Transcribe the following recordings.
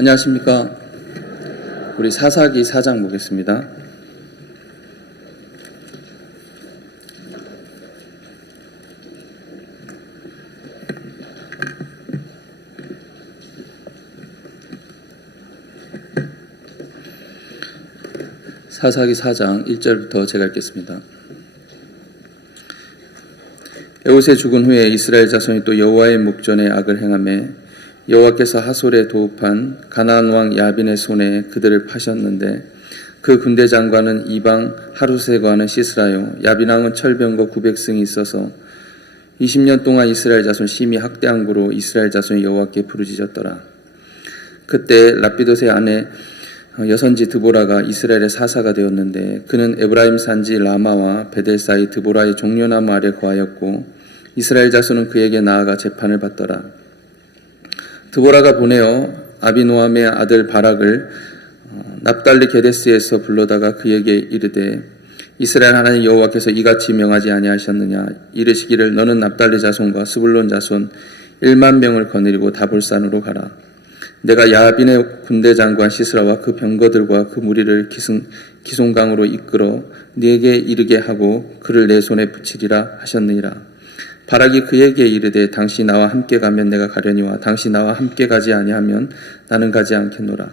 안녕하십니까. 우리 사사기 4장 보겠습니다. 사사기 4장 1절부터 제가 읽겠습니다. 에봇의 죽은 후에 이스라엘 자손이 또 여호와의 목전에 악을 행하매 여호와께서 하솔에 도읍한 가나안 왕 야빈의 손에 그들을 파셨는데 그 군대 장관은 이방 하루세 거하는 시스라요 야빈 왕은 철병거 900승이 있어서 20년 동안 이스라엘 자손 심히 학대한 고로 이스라엘 자손이 여호와께 부르짖었더라. 그때 라피돗의 아내 여선지 드보라가 이스라엘의 사사가 되었는데 그는 에브라임 산지 라마와 베델 사이 드보라의 종려나무 아래 거하였고 이스라엘 자손은 그에게 나아가 재판을 받더라. 드보라가 보내어 아비노함의 아들 바락을 납달리 게데스에서 불러다가 그에게 이르되 이스라엘 하나님 여호와께서 이같이 명하지 아니하셨느냐 이르시기를 너는 납달리 자손과 스불론 자손 1만 명을 거느리고 다볼산으로 가라. 내가 야빈의 군대 장관 시스라와 그 병거들과 그 무리를 기송강으로 이끌어 네게 이르게 하고 그를 내 손에 붙이리라 하셨느니라. 바락이 그에게 이르되 당시 나와 함께 가면 내가 가려니와 당시 나와 함께 가지 아니하면 나는 가지 않겠노라.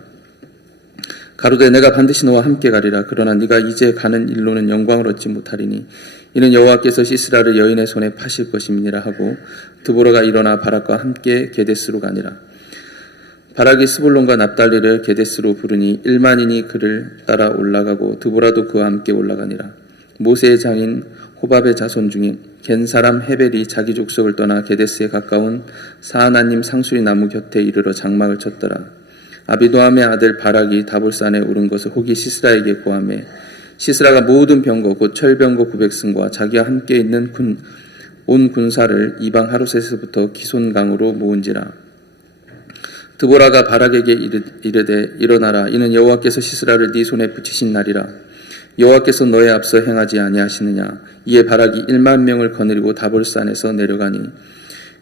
가로되 내가 반드시 너와 함께 가리라. 그러나 네가 이제 가는 일로는 영광을 얻지 못하리니 이는 여호와께서 시스라를 여인의 손에 파실 것임이니라 하고 드보라가 일어나 바락과 함께 게데스로 가니라. 바락이 스불론과 납달리를 게데스로 부르니 1만인이 그를 따라 올라가고 드보라도 그와 함께 올라가니라. 모세의 장인 호밥의 자손 중에 겐 사람 헤벨이 자기 족속을 떠나 게데스에 가까운 사하나님 상수리 나무 곁에 이르러 장막을 쳤더라. 아비도함의 아들 바락이 다볼산에 오른 것을 혹이 시스라에게 고하매 시스라가 모든 병거 곧 철병거 900승과 자기와 함께 있는 온 군사를 이방 하루셋에서부터 기손강으로 모은지라. 드보라가 바락에게 이르되 일어나라. 이는 여호와께서 시스라를 네 손에 붙이신 날이라. 여호와께서 너의 앞서 행하지 아니하시느냐. 이에 바락이 1만 명을 거느리고 다볼산에서 내려가니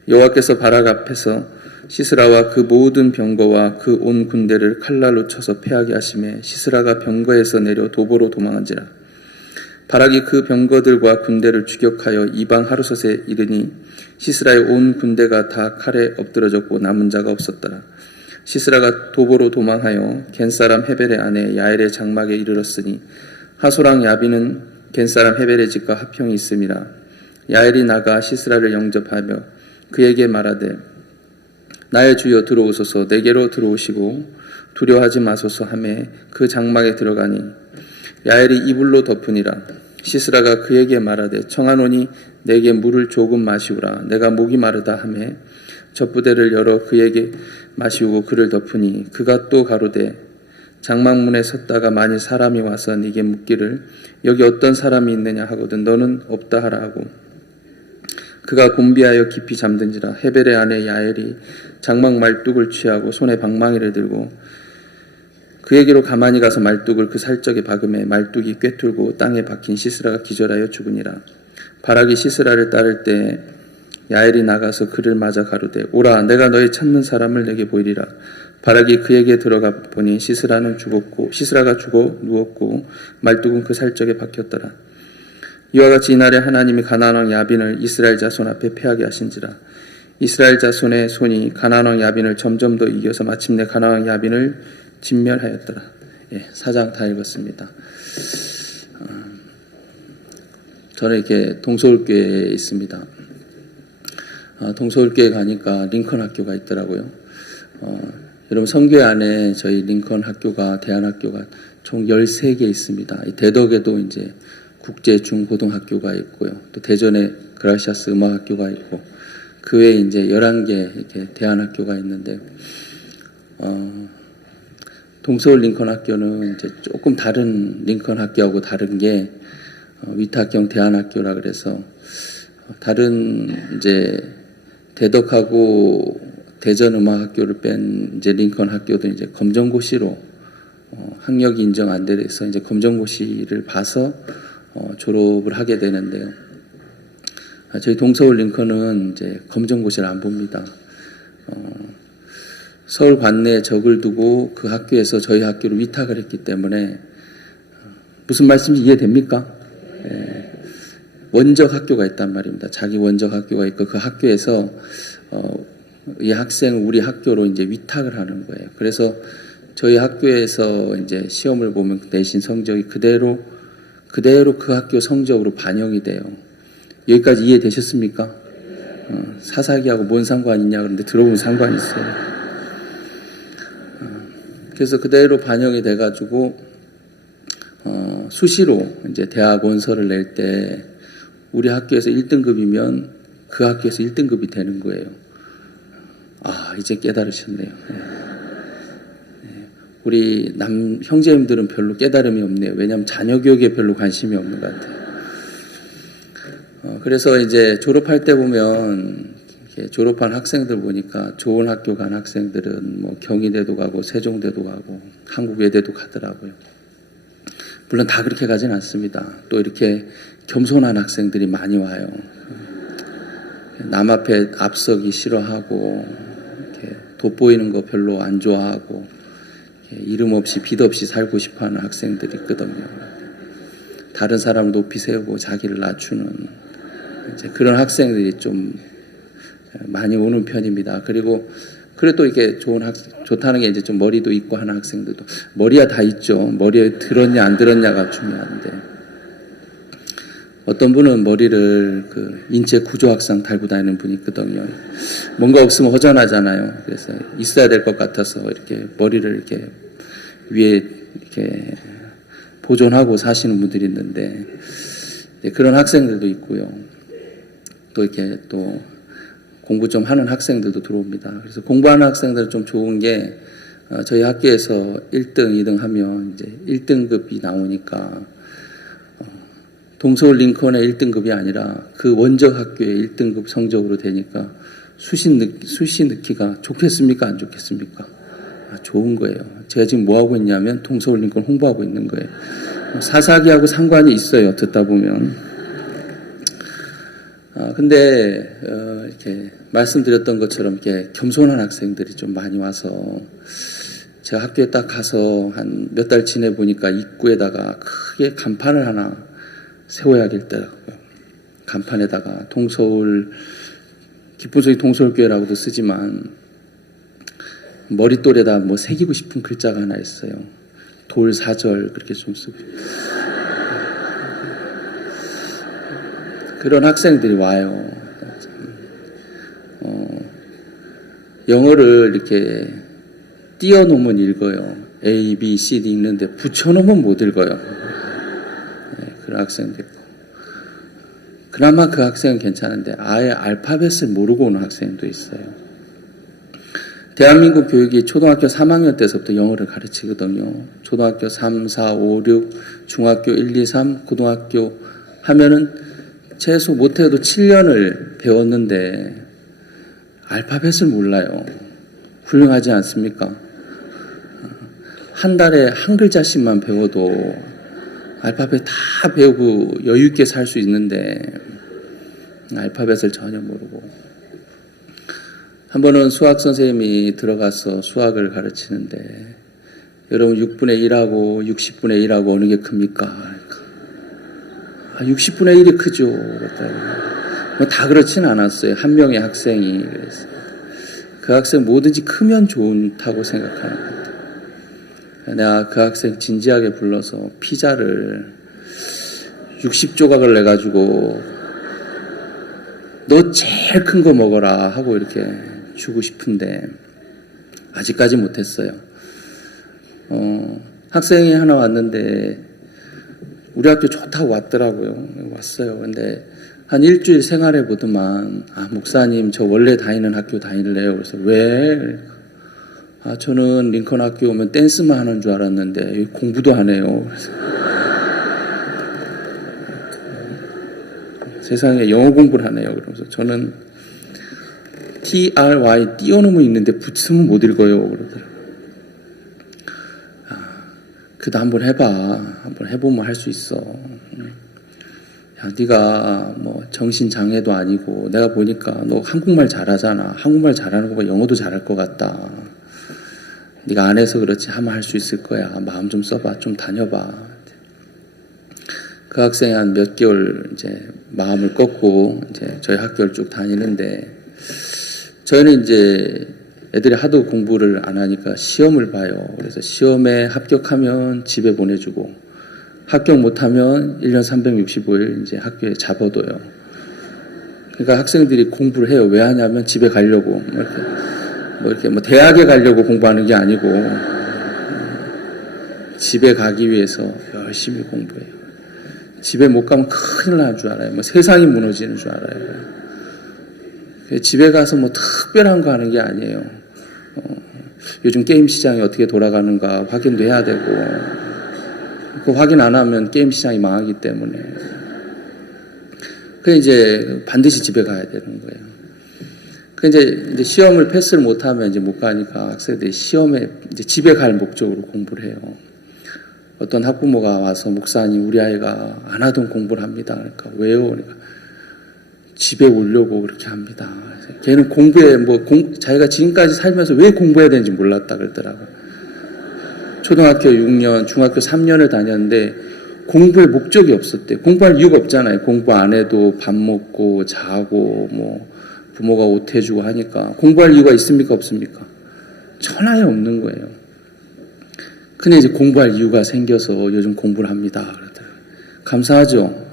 여호와께서 바락 앞에서 시스라와 그 모든 병거와 그 온 군대를 칼날로 쳐서 패하게 하심에 시스라가 병거에서 내려 도보로 도망한지라. 바락이 그 병거들과 군대를 추격하여 이방 하루솥에 이르니 시스라의 온 군대가 다 칼에 엎드러졌고 남은 자가 없었더라. 시스라가 도보로 도망하여 겐사람 헤벨의 아내 야엘의 장막에 이르렀으니 하소랑 야빈은 겐사람 헤벨의 집과 합평이 있음이라. 야엘이 나가 시스라를 영접하며 그에게 말하되 나의 주여 들어오소서. 내게로 들어오시고 두려워하지 마소서 하매 그 장막에 들어가니 야엘이 이불로 덮으니라. 시스라가 그에게 말하되 청하노니 내게 물을 조금 마시우라. 내가 목이 마르다 하매 젖부대를 열어 그에게 마시우고 그를 덮으니 그가 또 가로되 장막문에 섰다가 만일 사람이 와서 네게 묻기를 여기 어떤 사람이 있느냐 하거든 너는 없다 하라 하고 그가 곤비하여 깊이 잠든지라. 헤벨의 아내 야엘이 장막 말뚝을 취하고 손에 방망이를 들고 그에게로 가만히 가서 말뚝을 그 살적에 박음에 말뚝이 꿰뚫고 땅에 박힌 시스라가 기절하여 죽으니라. 바락이 시스라를 따를 때 야엘이 나가서 그를 맞아 가로되 오라 내가 너의 찾는 사람을 내게 보이리라. 바락이 그에게 들어가 보니 시스라가 죽어 누웠고 말뚝은 그 살적에 박혔더라. 이와 같이 이날에 하나님이 가나안 왕 야빈을 이스라엘 자손 앞에 패하게 하신지라. 이스라엘 자손의 손이 가나안 왕 야빈을 점점 더 이겨서 마침내 가나안 왕 야빈을 진멸하였더라. 4장 다 읽었습니다. 저는 이렇게 동서울교회에 있습니다. 동서울교회 가니까 링컨 학교가 있더라고요. 여러분 선교회 안에 저희 링컨 학교가 대안학교가 총 13개 있습니다. 대덕에도 이제 국제 중고등학교가 있고요. 또 대전에 그라시아스 음악학교가 있고 그 외에 이제 11개 이렇게 대안학교가 있는데 동서울 링컨 학교는 이제 조금 다른 링컨 학교하고 다른 게 위탁형 대안학교라 그래서 다른 이제 대덕하고 대전 음악학교를 뺀 이제 링컨 학교도 이제 검정고시로 학력이 인정 안 돼서 이제 검정고시를 봐서 졸업을 하게 되는데요. 저희 동서울 링컨은 이제 검정고시를 안 봅니다. 서울 관내에 적을 두고 그 학교에서 저희 학교로 위탁을 했기 때문에 무슨 말씀인지 이해됩니까? 예, 원적 학교가 있단 말입니다. 자기 원적 학교가 있고 그 학교에서 이 학생을 우리 학교로 이제 위탁을 하는 거예요. 그래서 저희 학교에서 이제 시험을 보면 내신 성적이 그대로 그 학교 성적으로 반영이 돼요. 여기까지 이해되셨습니까? 사사기하고 뭔 상관이냐 그런데 들어보면 상관이 있어요. 그래서 그대로 반영이 돼가지고 수시로 이제 대학 원서를 낼 때 우리 학교에서 1등급이면 그 학교에서 1등급이 되는 거예요. 아, 이제 깨달으셨네요. 우리 형제님들은 별로 깨달음이 없네요. 왜냐하면 자녀 교육에 별로 관심이 없는 것 같아요. 그래서 이제 졸업할 때 보면 졸업한 학생들 보니까 좋은 학교 간 학생들은 뭐 경희대도 가고 세종대도 가고 한국외대도 가더라고요. 물론 다 그렇게 가진 않습니다. 또 이렇게 겸손한 학생들이 많이 와요. 남 앞에 앞서기 싫어하고 이렇게 돋보이는 거 별로 안 좋아하고 이름 없이 빛 없이 살고 싶어하는 학생들이 있거든요. 다른 사람을 높이 세우고 자기를 낮추는 이제 그런 학생들이 좀 많이 오는 편입니다. 그리고 또 이렇게 좋다는 게 이제 좀 머리도 있고 하는 학생들도 머리야 다 있죠. 머리에 들었냐 안 들었냐가 중요한데 어떤 분은 머리를 그 인체 구조학상 달고 다니는 분이 있거든요. 뭔가 없으면 허전하잖아요. 그래서 있어야 될 것 같아서 이렇게 머리를 이렇게 위에 이렇게 보존하고 사시는 분들이 있는데 그런 학생들도 있고요. 또 이렇게 또 공부 좀 하는 학생들도 들어옵니다. 그래서 공부하는 학생들은 좀 좋은 게 저희 학교에서 1등, 2등 하면 이제 1등급이 나오니까 동서울 링컨의 1등급이 아니라 그 원적 학교의 1등급 성적으로 되니까 수시 넣기가 좋겠습니까? 안 좋겠습니까? 좋은 거예요. 제가 지금 뭐 하고 있냐면 동서울 링컨 홍보하고 있는 거예요. 사사기하고 상관이 있어요. 듣다 보면. 근데 이렇게 말씀드렸던 것처럼 이렇게 겸손한 학생들이 좀 많이 와서 제가 학교에 딱 가서 한 몇 달 지내 보니까 입구에다가 크게 간판을 하나 세워야겠더라고요. 간판에다가 기쁨소리 동서울교회라고도 쓰지만 머릿돌에다 뭐 새기고 싶은 글자가 하나 있어요. 돌사절 그렇게 좀 쓰고 그런 학생들이 와요. 영어를 이렇게 띄워놓으면 읽어요. A, B, C, D 읽는데 붙여놓으면 못 읽어요. 그런 학생도 있고. 그나마 그 학생은 괜찮은데 아예 알파벳을 모르고 오는 학생도 있어요. 대한민국 교육이 초등학교 3학년 때서부터 영어를 가르치거든요. 초등학교 3, 4, 5, 6, 중학교 1, 2, 3, 고등학교 하면은 최소 못해도 7년을 배웠는데 알파벳을 몰라요. 훌륭하지 않습니까? 한 달에 한 글자씩만 배워도 알파벳 다 배우고 여유 있게 살 수 있는데 알파벳을 전혀 모르고 한 번은 수학 선생님이 들어가서 수학을 가르치는데 여러분 6분의 1하고 60분의 1하고 어느 게 큽니까? 60분의 1이 크죠. 뭐 다 그렇진 않았어요. 한 명의 학생이. 그래서 그 학생 뭐든지 크면 좋다고 생각하는 것 같아요. 내가 그 학생 진지하게 불러서 피자를 60조각을 내가지고 너 제일 큰 거 먹어라 하고 이렇게 주고 싶은데 아직까지 못했어요. 학생이 하나 왔는데 우리 학교 좋다고 왔더라고요. 왔어요. 근데 한 일주일 생활해 보더만 목사님 저 원래 다니는 학교 다닐래요. 그래서 왜? 저는 링컨 학교 오면 댄스만 하는 줄 알았는데 여기 공부도 하네요. 그래서 세상에 영어 공부를 하네요. 그러면서 저는 TRY 띄워놓으면 있는데 붙으면 못 읽어요. 그러더라고요. 그래도 한번 해봐. 한번 해보면 할 수 있어. 야, 네가 뭐 정신장애도 아니고 내가 보니까 너 한국말 잘하잖아. 한국말 잘하는 거 보면 영어도 잘할 것 같다. 네가 안 해서 그렇지 하면 할 수 있을 거야. 마음 좀 써봐. 좀 다녀봐. 그 학생이 한 몇 개월 이제 마음을 꺾고 이제 저희 학교를 쭉 다니는데 저희는 이제 애들이 하도 공부를 안 하니까 시험을 봐요. 그래서 시험에 합격하면 집에 보내주고 합격 못하면 1년 365일 이제 학교에 잡아둬요. 그러니까 학생들이 공부를 해요. 왜 하냐면 집에 가려고. 뭐 대학에 가려고 공부하는 게 아니고 집에 가기 위해서 열심히 공부해요. 집에 못 가면 큰일 나는 줄 알아요. 뭐 세상이 무너지는 줄 알아요. 집에 가서 뭐 특별한 거 하는 게 아니에요. 요즘 게임 시장이 어떻게 돌아가는가 확인도 해야 되고, 그 확인 안 하면 게임 시장이 망하기 때문에. 그 이제 반드시 집에 가야 되는 거예요. 그 이제 시험을 패스를 못 하면 이제 못 가니까 학생들이 시험에 이제 집에 갈 목적으로 공부를 해요. 어떤 학부모가 와서 목사님 우리 아이가 안 하던 공부를 합니다. 그러니까 왜요? 그러니까 집에 오려고 그렇게 합니다. 걔는 공부에 자기가 지금까지 살면서 왜 공부해야 되는지 몰랐다 그러더라고요. 초등학교 6년, 중학교 3년을 다녔는데 공부에 목적이 없었대. 공부할 이유가 없잖아요. 공부 안 해도 밥 먹고 자고 뭐 부모가 옷 해주고 하니까 공부할 이유가 있습니까? 없습니까? 천하에 없는 거예요. 근데 이제 공부할 이유가 생겨서 요즘 공부를 합니다. 그러더라고요. 감사하죠.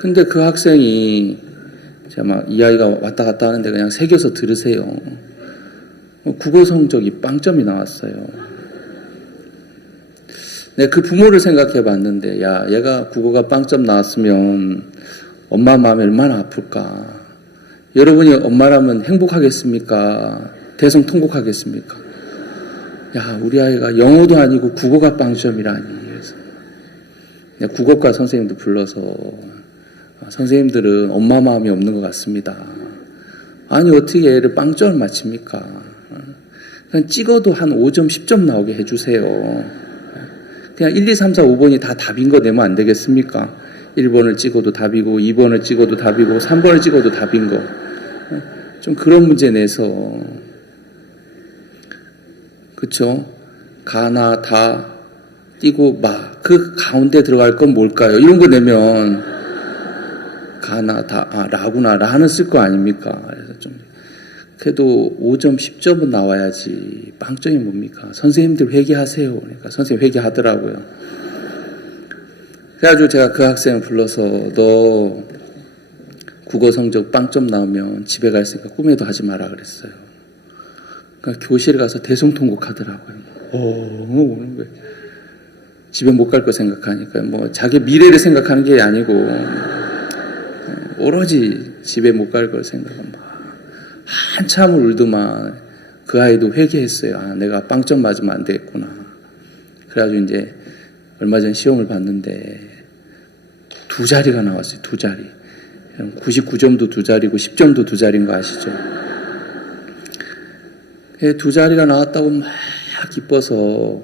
근데 그 학생이 제가 막 이 아이가 왔다 갔다 하는데 그냥 새겨서 들으세요. 국어 성적이 빵점이 나왔어요. 내가 그 부모를 생각해 봤는데, 야, 얘가 국어가 빵점 나왔으면 엄마 마음이 얼마나 아플까. 여러분이 엄마라면 행복하겠습니까? 대성통곡하겠습니까? 야, 우리 아이가 영어도 아니고 국어가 빵점이라니. 그래서 내가 국어과 선생님도 불러서 선생님들은 엄마 마음이 없는 것 같습니다. 아니 어떻게 애를 빵점을 맞춥니까? 그냥 찍어도 한 5점 10점 나오게 해주세요. 그냥 1, 2, 3, 4, 5번이 다 답인 거 내면 안 되겠습니까? 1번을 찍어도 답이고 2번을 찍어도 답이고 3번을 찍어도 답인 거. 좀 그런 문제 내서 그쵸? 가나 다 띄고 마 그 가운데 들어갈 건 뭘까요? 이런 거 내면 가나 다 라구나 라는 쓸 거 아닙니까? 그래서 좀 그래도 5점 10점은 나와야지 빵점이 뭡니까? 선생님들 회개하세요. 그러니까 선생님 회개하더라고요. 그래가지고 제가 그 학생을 불러서 너 국어 성적 빵점 나오면 집에 갈 생각 꿈에도 하지 마라 그랬어요. 그러니까 교실에 가서 대성통곡하더라고요. 우는 거예요. 집에 못 갈 거 생각하니까 뭐 자기 미래를 생각하는 게 아니고 오로지 집에 못 갈 걸 생각하면 한참을 울더만 그 아이도 회개했어요. 아, 내가 빵점 맞으면 안 되겠구나. 그래가지고 이제 얼마 전 시험을 봤는데 2자리가 나왔어요. 2자리. 99점도 2자리고 10점도 2자리인 거 아시죠? 2자리가 나왔다고 막 기뻐서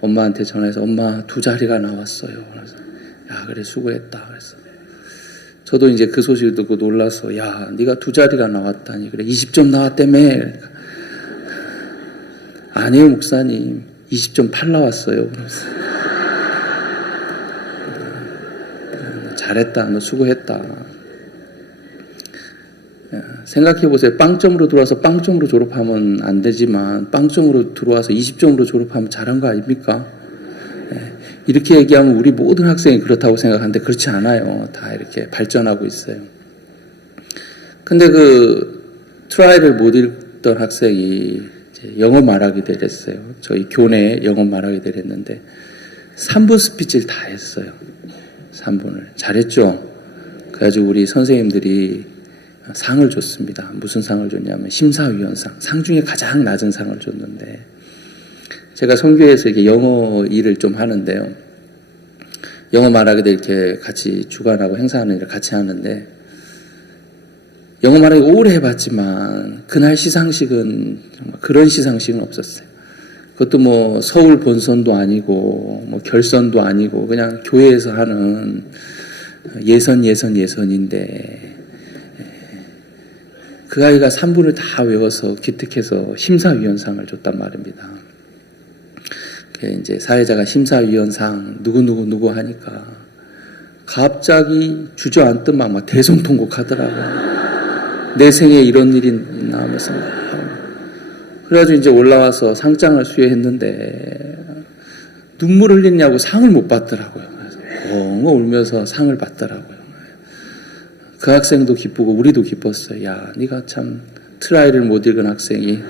엄마한테 전화해서 엄마 2자리가 나왔어요. 그래서 야 그래 수고했다. 그래서 저도 이제 그 소식을 듣고 놀라서 야 네가 2자리가 나왔다니 그래 20점 나왔다며. 그러니까, 아니에요 목사님 20점 8 나왔어요. 그래서 잘했다 너 수고했다. 생각해보세요. 빵점으로 들어와서 빵점으로 졸업하면 안 되지만 빵점으로 들어와서 20점으로 졸업하면 잘한 거 아닙니까? 이렇게 얘기하면 우리 모든 학생이 그렇다고 생각하는데 그렇지 않아요. 다 이렇게 발전하고 있어요. 근데 그 트라이를 못 읽던 학생이 이제 영어 말하게 되랬어요. 저희 교내에 영어 말하게 되랬는데 3분 스피치를 다 했어요. 3분을. 잘했죠? 그래가지고 우리 선생님들이 상을 줬습니다. 무슨 상을 줬냐면 심사위원상. 상 중에 가장 낮은 상을 줬는데 제가 선교에서 이렇게 영어 일을 좀 하는데요. 영어 말하게 될 이렇게 같이 주관하고 행사하는 일을 같이 하는데 영어 말하기 오래 해봤지만 그날 시상식은 정말 그런 시상식은 없었어요. 그것도 뭐 서울 본선도 아니고 뭐 결선도 아니고 그냥 교회에서 하는 예선인데 그 그 아이가 3분을 다 외워서 기특해서 심사위원상을 줬단 말입니다. 이제 사회자가 심사위원상 누구 하니까 갑자기 주저앉더만 막 대성통곡 하더라고요. 내 생에 이런 일이 있나 하면서. 그래가지고 이제 올라와서 상장을 수여했는데 눈물 흘리냐고 상을 못 받더라고요. 그래서 엉엉 울면서 상을 받더라고요. 그 학생도 기쁘고 우리도 기뻤어요. 야, 네가 참 트라이를 못 읽은 학생이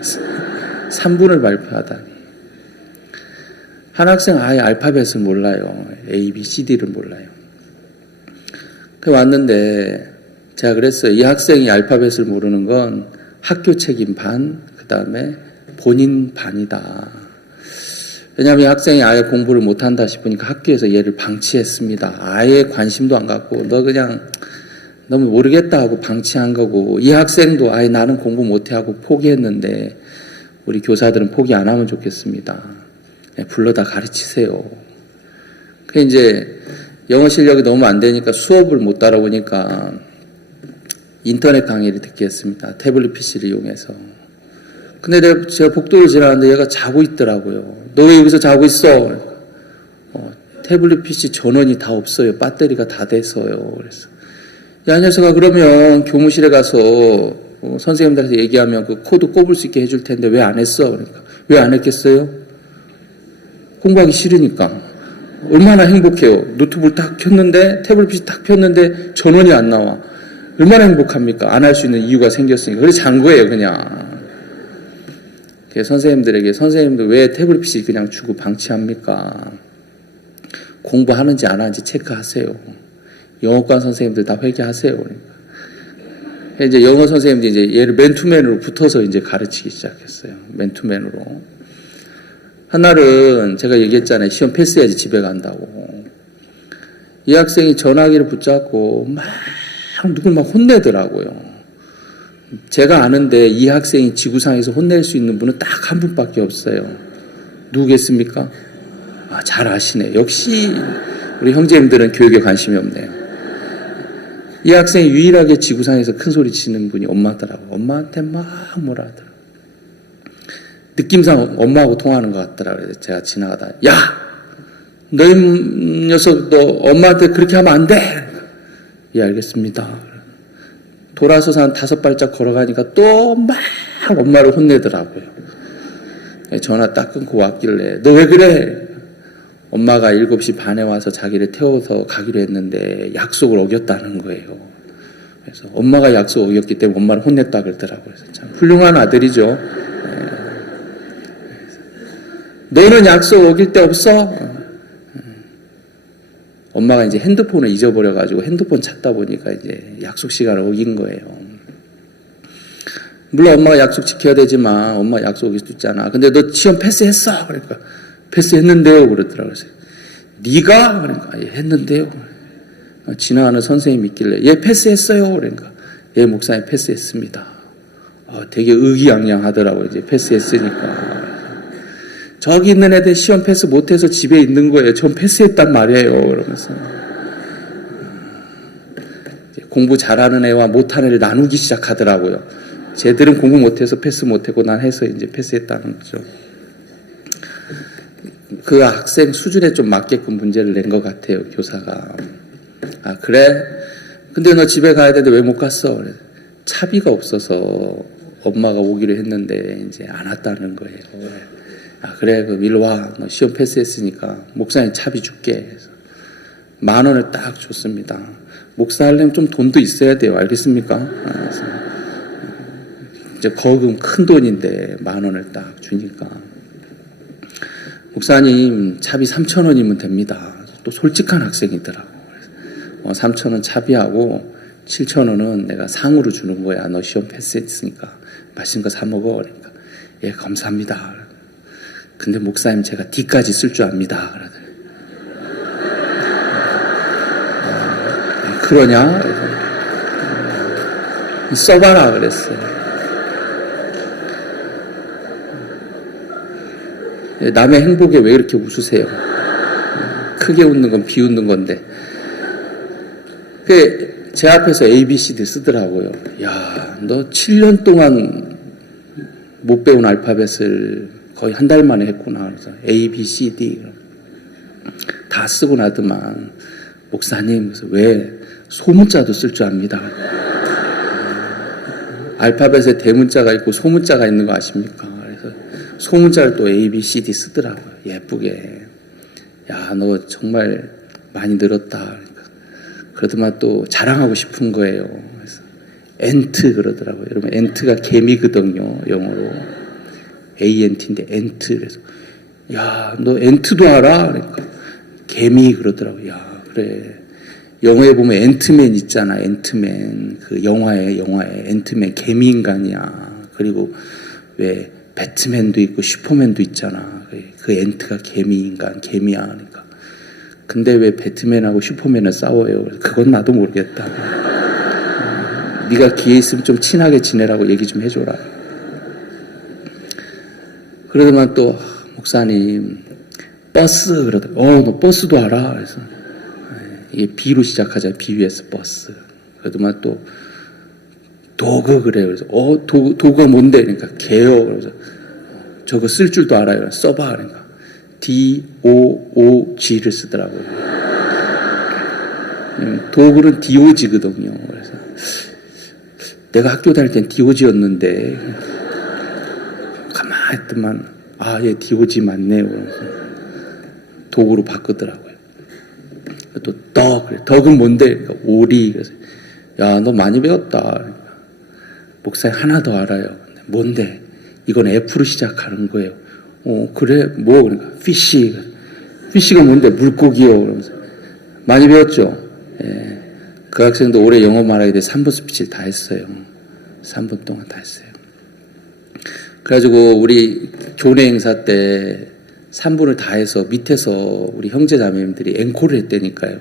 3분을 발표하다니. 한 학생 아예 알파벳을 몰라요. A, B, C, D를 몰라요. 그 왔는데 제가 그랬어요. 이 학생이 알파벳을 모르는 건 학교 책임 반, 그 다음에 본인 반이다. 왜냐하면 이 학생이 아예 공부를 못한다 싶으니까 학교에서 얘를 방치했습니다. 아예 관심도 안 갖고 너 그냥 너무 모르겠다 하고 방치한 거고, 이 학생도 아예 나는 공부 못해 하고 포기했는데 우리 교사들은 포기 안 하면 좋겠습니다. 불러다 가르치세요. 그 이제 영어 실력이 너무 안 되니까 수업을 못 따라오니까 인터넷 강의를 듣게 했습니다. 태블릿 PC를 이용해서. 근데 제가 복도를 지나는데 얘가 자고 있더라고요. 너 왜 여기서 자고 있어? 태블릿 PC 전원이 다 없어요. 배터리가 다 돼서요. 그래서 야, 녀석아, 그러면 교무실에 가서 선생님들한테 얘기하면 그 코드 꼽을 수 있게 해줄 텐데 왜 안 했어? 그러니까 왜 안 했겠어요? 공부하기 싫으니까. 얼마나 행복해요. 노트북 딱 켰는데, 태블릿 PC 딱 켰는데 전원이 안 나와. 얼마나 행복합니까? 안 할 수 있는 이유가 생겼으니까. 그래서 잔 거예요, 그냥. 선생님들에게, 선생님들 왜 태블릿 PC 그냥 주고 방치합니까? 공부하는지 안 하는지 체크하세요. 영어과 선생님들 다 회개하세요. 그러니까. 이제 영어 선생님들이 이제 얘를 맨투맨으로 붙어서 이제 가르치기 시작했어요. 맨투맨으로. 한날은 제가 얘기했잖아요. 시험 패스해야지 집에 간다고. 이 학생이 전화기를 붙잡고 막 누굴 막 혼내더라고요. 제가 아는데 이 학생이 지구상에서 혼낼 수 있는 분은 딱 한 분밖에 없어요. 누구겠습니까? 아, 잘 아시네. 역시 우리 형제님들은 교육에 관심이 없네요. 이 학생이 유일하게 지구상에서 큰 소리 치는 분이 엄마더라고요. 엄마한테 막 뭐라 하더라고요. 느낌상 엄마하고 통하는 것 같더라고요. 제가 지나가다, 야! 너희 녀석도 엄마한테 그렇게 하면 안 돼! 예, 알겠습니다. 돌아서서 한 5발짝 걸어가니까 또 막 엄마를 혼내더라고요. 전화 딱 끊고 왔길래, 너 왜 그래? 엄마가 7시 반에 와서 자기를 태워서 가기로 했는데 약속을 어겼다는 거예요. 그래서 엄마가 약속 어겼기 때문에 엄마를 혼냈다 그러더라고요. 그래서 참 훌륭한 아들이죠. 너는 약속 어길 데 없어? 엄마가 이제 핸드폰을 잊어버려가지고 핸드폰 찾다 보니까 이제 약속 시간을 어긴 거예요. 물론 엄마가 약속 지켜야 되지만 엄마 약속 어길 수 있잖아. 근데 너 시험 패스했어? 그러니까 패스했는데요. 그러더라고요. 네가? 그러니까 예, 했는데요. 지나가는 선생님 있길래 얘 패스했어요. 그러니까 예, 목사님 패스했습니다. 되게 의기양양하더라고요. 이제 패스했으니까. 저기 있는 애들 시험 패스 못해서 집에 있는 거예요. 전 패스했단 말이에요. 그러면서 공부 잘하는 애와 못하는 애를 나누기 시작하더라고요. 쟤들은 공부 못해서 패스 못했고 난 해서 이제 패스했다는 거죠. 그 학생 수준에 좀 맞게끔 문제를 낸 것 같아요. 교사가. 아, 그래? 근데 너 집에 가야 되는데 왜 못 갔어? 그래. 차비가 없어서 엄마가 오기로 했는데 이제 안 왔다는 거예요. 아, 그래, 그럼 일로 와. 너 시험 패스했으니까 목사님 차비 줄게. 그래서 10,000원을 딱 줬습니다. 목사 하려면 좀 돈도 있어야 돼요. 알겠습니까? 그래서 이제 거금 큰 돈인데 10,000원을 딱 주니까. 목사님, 차비 3,000원이면 됩니다. 또 솔직한 학생이더라고. 3,000원 차비하고 7,000원은 내가 상으로 주는 거야. 너 시험 패스했으니까 맛있는 거 사 먹어. 그러니까 예, 감사합니다. 근데 목사님 제가 D까지 쓸 줄 압니다. 그러냐? 써봐라 그랬어요. 남의 행복에 왜 이렇게 웃으세요? 크게 웃는 건 비웃는 건데. 제 앞에서 ABCD 쓰더라고요. 야, 너 7년 동안 못 배운 알파벳을 거의 한 달 만에 했구나. 그래서 ABCD 다 쓰고 나더만 목사님 그래서 왜 소문자도 쓸 줄 압니다. 알파벳에 대문자가 있고 소문자가 있는 거 아십니까? 그래서 소문자를 또 ABCD 쓰더라고요. 예쁘게. 야, 너 정말 많이 늘었다. 그러더만 또 자랑하고 싶은 거예요. 그래서 엔트 그러더라고요. 여러분 엔트가 개미거든요. 영어로 ANT인데 엔트. 그래서 야, 너 엔트도 알아? 그러니까 개미 그러더라고요. 야, 그래. 영화에 보면 앤트맨 있잖아. 앤트맨. 그 영화에 앤트맨 개미인간이야. 그리고 왜 배트맨도 있고 슈퍼맨도 있잖아. 그 앤트가 개미인간, 개미야. 그러니까. 근데 왜 배트맨하고 슈퍼맨은 싸워요? 그건 나도 모르겠다. 네가 기회 있으면 좀 친하게 지내라고 얘기 좀 해줘라. 그러더만 또 목사님 버스 그러더라고요. 너 버스도 알아? 그래서 이게 B로 시작하자. BUS 버스. 그러더만 또 도그 그래요. 그래서 도구가 뭔데? 그러니까 개요. 그래서 저거 쓸 줄도 알아요. 써봐. 그러니까 DOOG를 쓰더라고요. 도구는 DOG거든요. 그래서 내가 학교 다닐 땐 DOG였는데 가만히 있더만 얘 DOG 맞네요. 그래서 도구로 바꾸더라고요. 또 그래. 덕은 뭔데? 그러니까 오리. 그래서 야, 너 많이 배웠다. 그러니까 목사님 하나 더 알아요. 뭔데? 이건 F로 시작하는 거예요. 그래? 뭐? 그러니까 피쉬. 피쉬가 뭔데? 물고기요. 그러면서 많이 배웠죠? 예. 그 학생도 올해 영어 말하기 때 3분 스피치를 다 했어요. 3분 동안 다 했어요. 그래가지고 우리 교내 행사 때 3분을 다 해서 밑에서 우리 형제 자매님들이 앵콜을 했다니까요.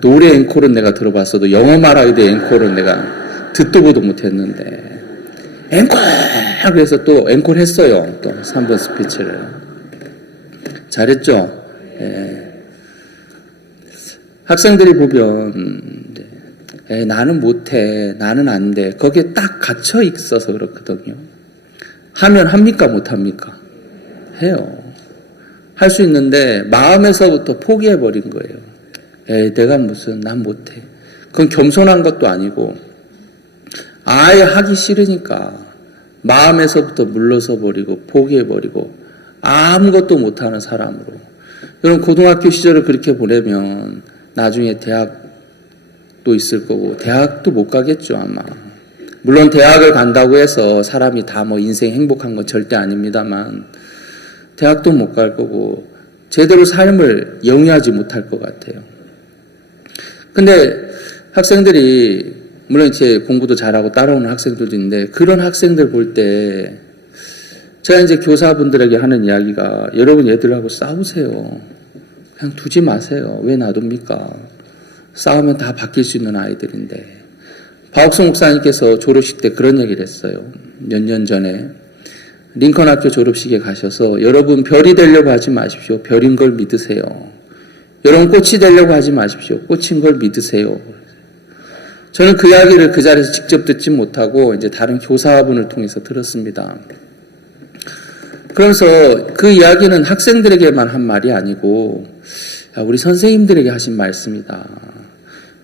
노래 앵콜은 내가 들어봤어도 영어 말하기 때 앵콜은 내가 듣도 보도 못했는데 앵콜! 그래서 또 앵콜 했어요. 또 3분 스피치를. 잘했죠? 예. 학생들이 보면 나는 못해, 나는 안 돼. 거기에 딱 갇혀 있어서 그렇거든요. 하면 합니까? 못합니까? 해요. 할 수 있는데 마음에서부터 포기해버린 거예요. 내가 무슨 난 못해. 그건 겸손한 것도 아니고 아예 하기 싫으니까 마음에서부터 물러서 버리고 포기해버리고 아무것도 못하는 사람으로. 여러분 고등학교 시절을 그렇게 보내면 나중에 대학도 있을 거고 대학도 못 가겠죠 아마. 물론 대학을 간다고 해서 사람이 다 뭐 인생 행복한 건 절대 아닙니다만 대학도 못 갈 거고 제대로 삶을 영위하지 못할 것 같아요. 근데 학생들이 물론 이제 공부도 잘하고 따라오는 학생들도 있는데 그런 학생들 볼 때 제가 이제 교사분들에게 하는 이야기가 여러분 얘들하고 싸우세요. 그냥 두지 마세요. 왜 놔둡니까? 싸우면 다 바뀔 수 있는 아이들인데. 박옥성 목사님께서 졸업식 때 그런 얘기를 했어요. 몇 년 전에 링컨 학교 졸업식에 가셔서 여러분 별이 되려고 하지 마십시오. 별인 걸 믿으세요. 여러분 꽃이 되려고 하지 마십시오. 꽃인 걸 믿으세요. 저는 그 이야기를 그 자리에서 직접 듣지 못하고 이제 다른 교사분을 통해서 들었습니다. 그러면서 그 이야기는 학생들에게만 한 말이 아니고 우리 선생님들에게 하신 말씀이다.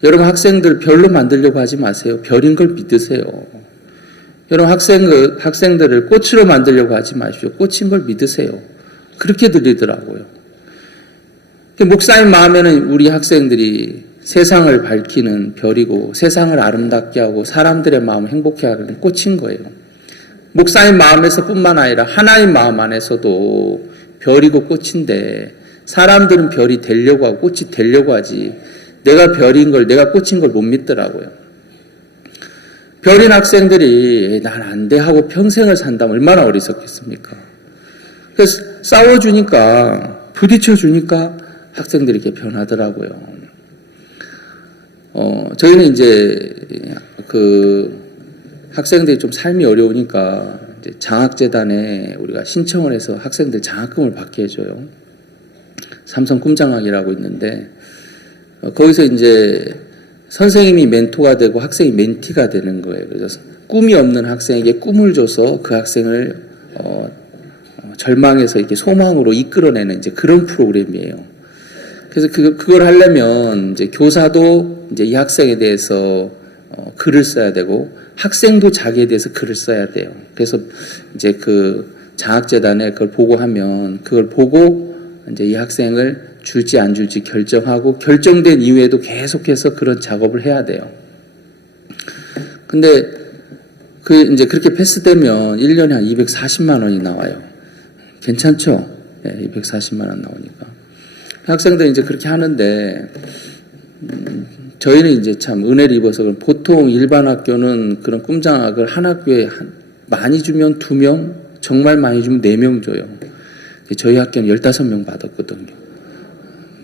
여러분 학생들 별로 만들려고 하지 마세요. 별인 걸 믿으세요. 여러분 학생들을 꽃으로 만들려고 하지 마십시오. 꽃인 걸 믿으세요. 그렇게 들리더라고요. 목사님 마음에는 우리 학생들이 세상을 밝히는 별이고 세상을 아름답게 하고 사람들의 마음을 행복해 하는 꽃인 거예요. 목사님 마음에서 뿐만 아니라 하나님 마음 안에서도 별이고 꽃인데 사람들은 별이 되려고 하고 꽃이 되려고 하지 내가 별인 걸 내가 꽃인 걸 못 믿더라고요. 별인 학생들이 난 안 돼 하고 평생을 산다면 얼마나 어리석겠습니까? 그래서 싸워주니까 부딪혀주니까 학생들이 이렇게 변하더라고요. 저희는 이제 그 학생들이 좀 삶이 어려우니까 이제 장학재단에 우리가 신청을 해서 학생들 장학금을 받게 해줘요. 삼성 꿈장학이라고 있는데 거기서 이제 선생님이 멘토가 되고 학생이 멘티가 되는 거예요. 그래서 꿈이 없는 학생에게 꿈을 줘서 그 학생을 절망에서 이렇게 소망으로 이끌어내는 이제 그런 프로그램이에요. 그래서 그걸 하려면 이제 교사도 이제 이 학생에 대해서 글을 써야 되고 학생도 자기에 대해서 글을 써야 돼요. 그래서 이제 그 장학재단에 그걸 보고하면 그걸 보고 이제 이 학생을 줄지 안 줄지 결정하고 결정된 이후에도 계속해서 그런 작업을 해야 돼요. 근데 이제 그렇게 패스되면 1년에 한 240만 원이 나와요. 괜찮죠? 네, 240만 원 나오니까. 학생들이 이제 그렇게 하는데, 저희는 이제 참 은혜를 입어서 보통 일반 학교는 그런 꿈장학을 한 학교에 많이 주면 2명, 정말 많이 주면 4명 줘요. 저희 학교는 15명 받았거든요.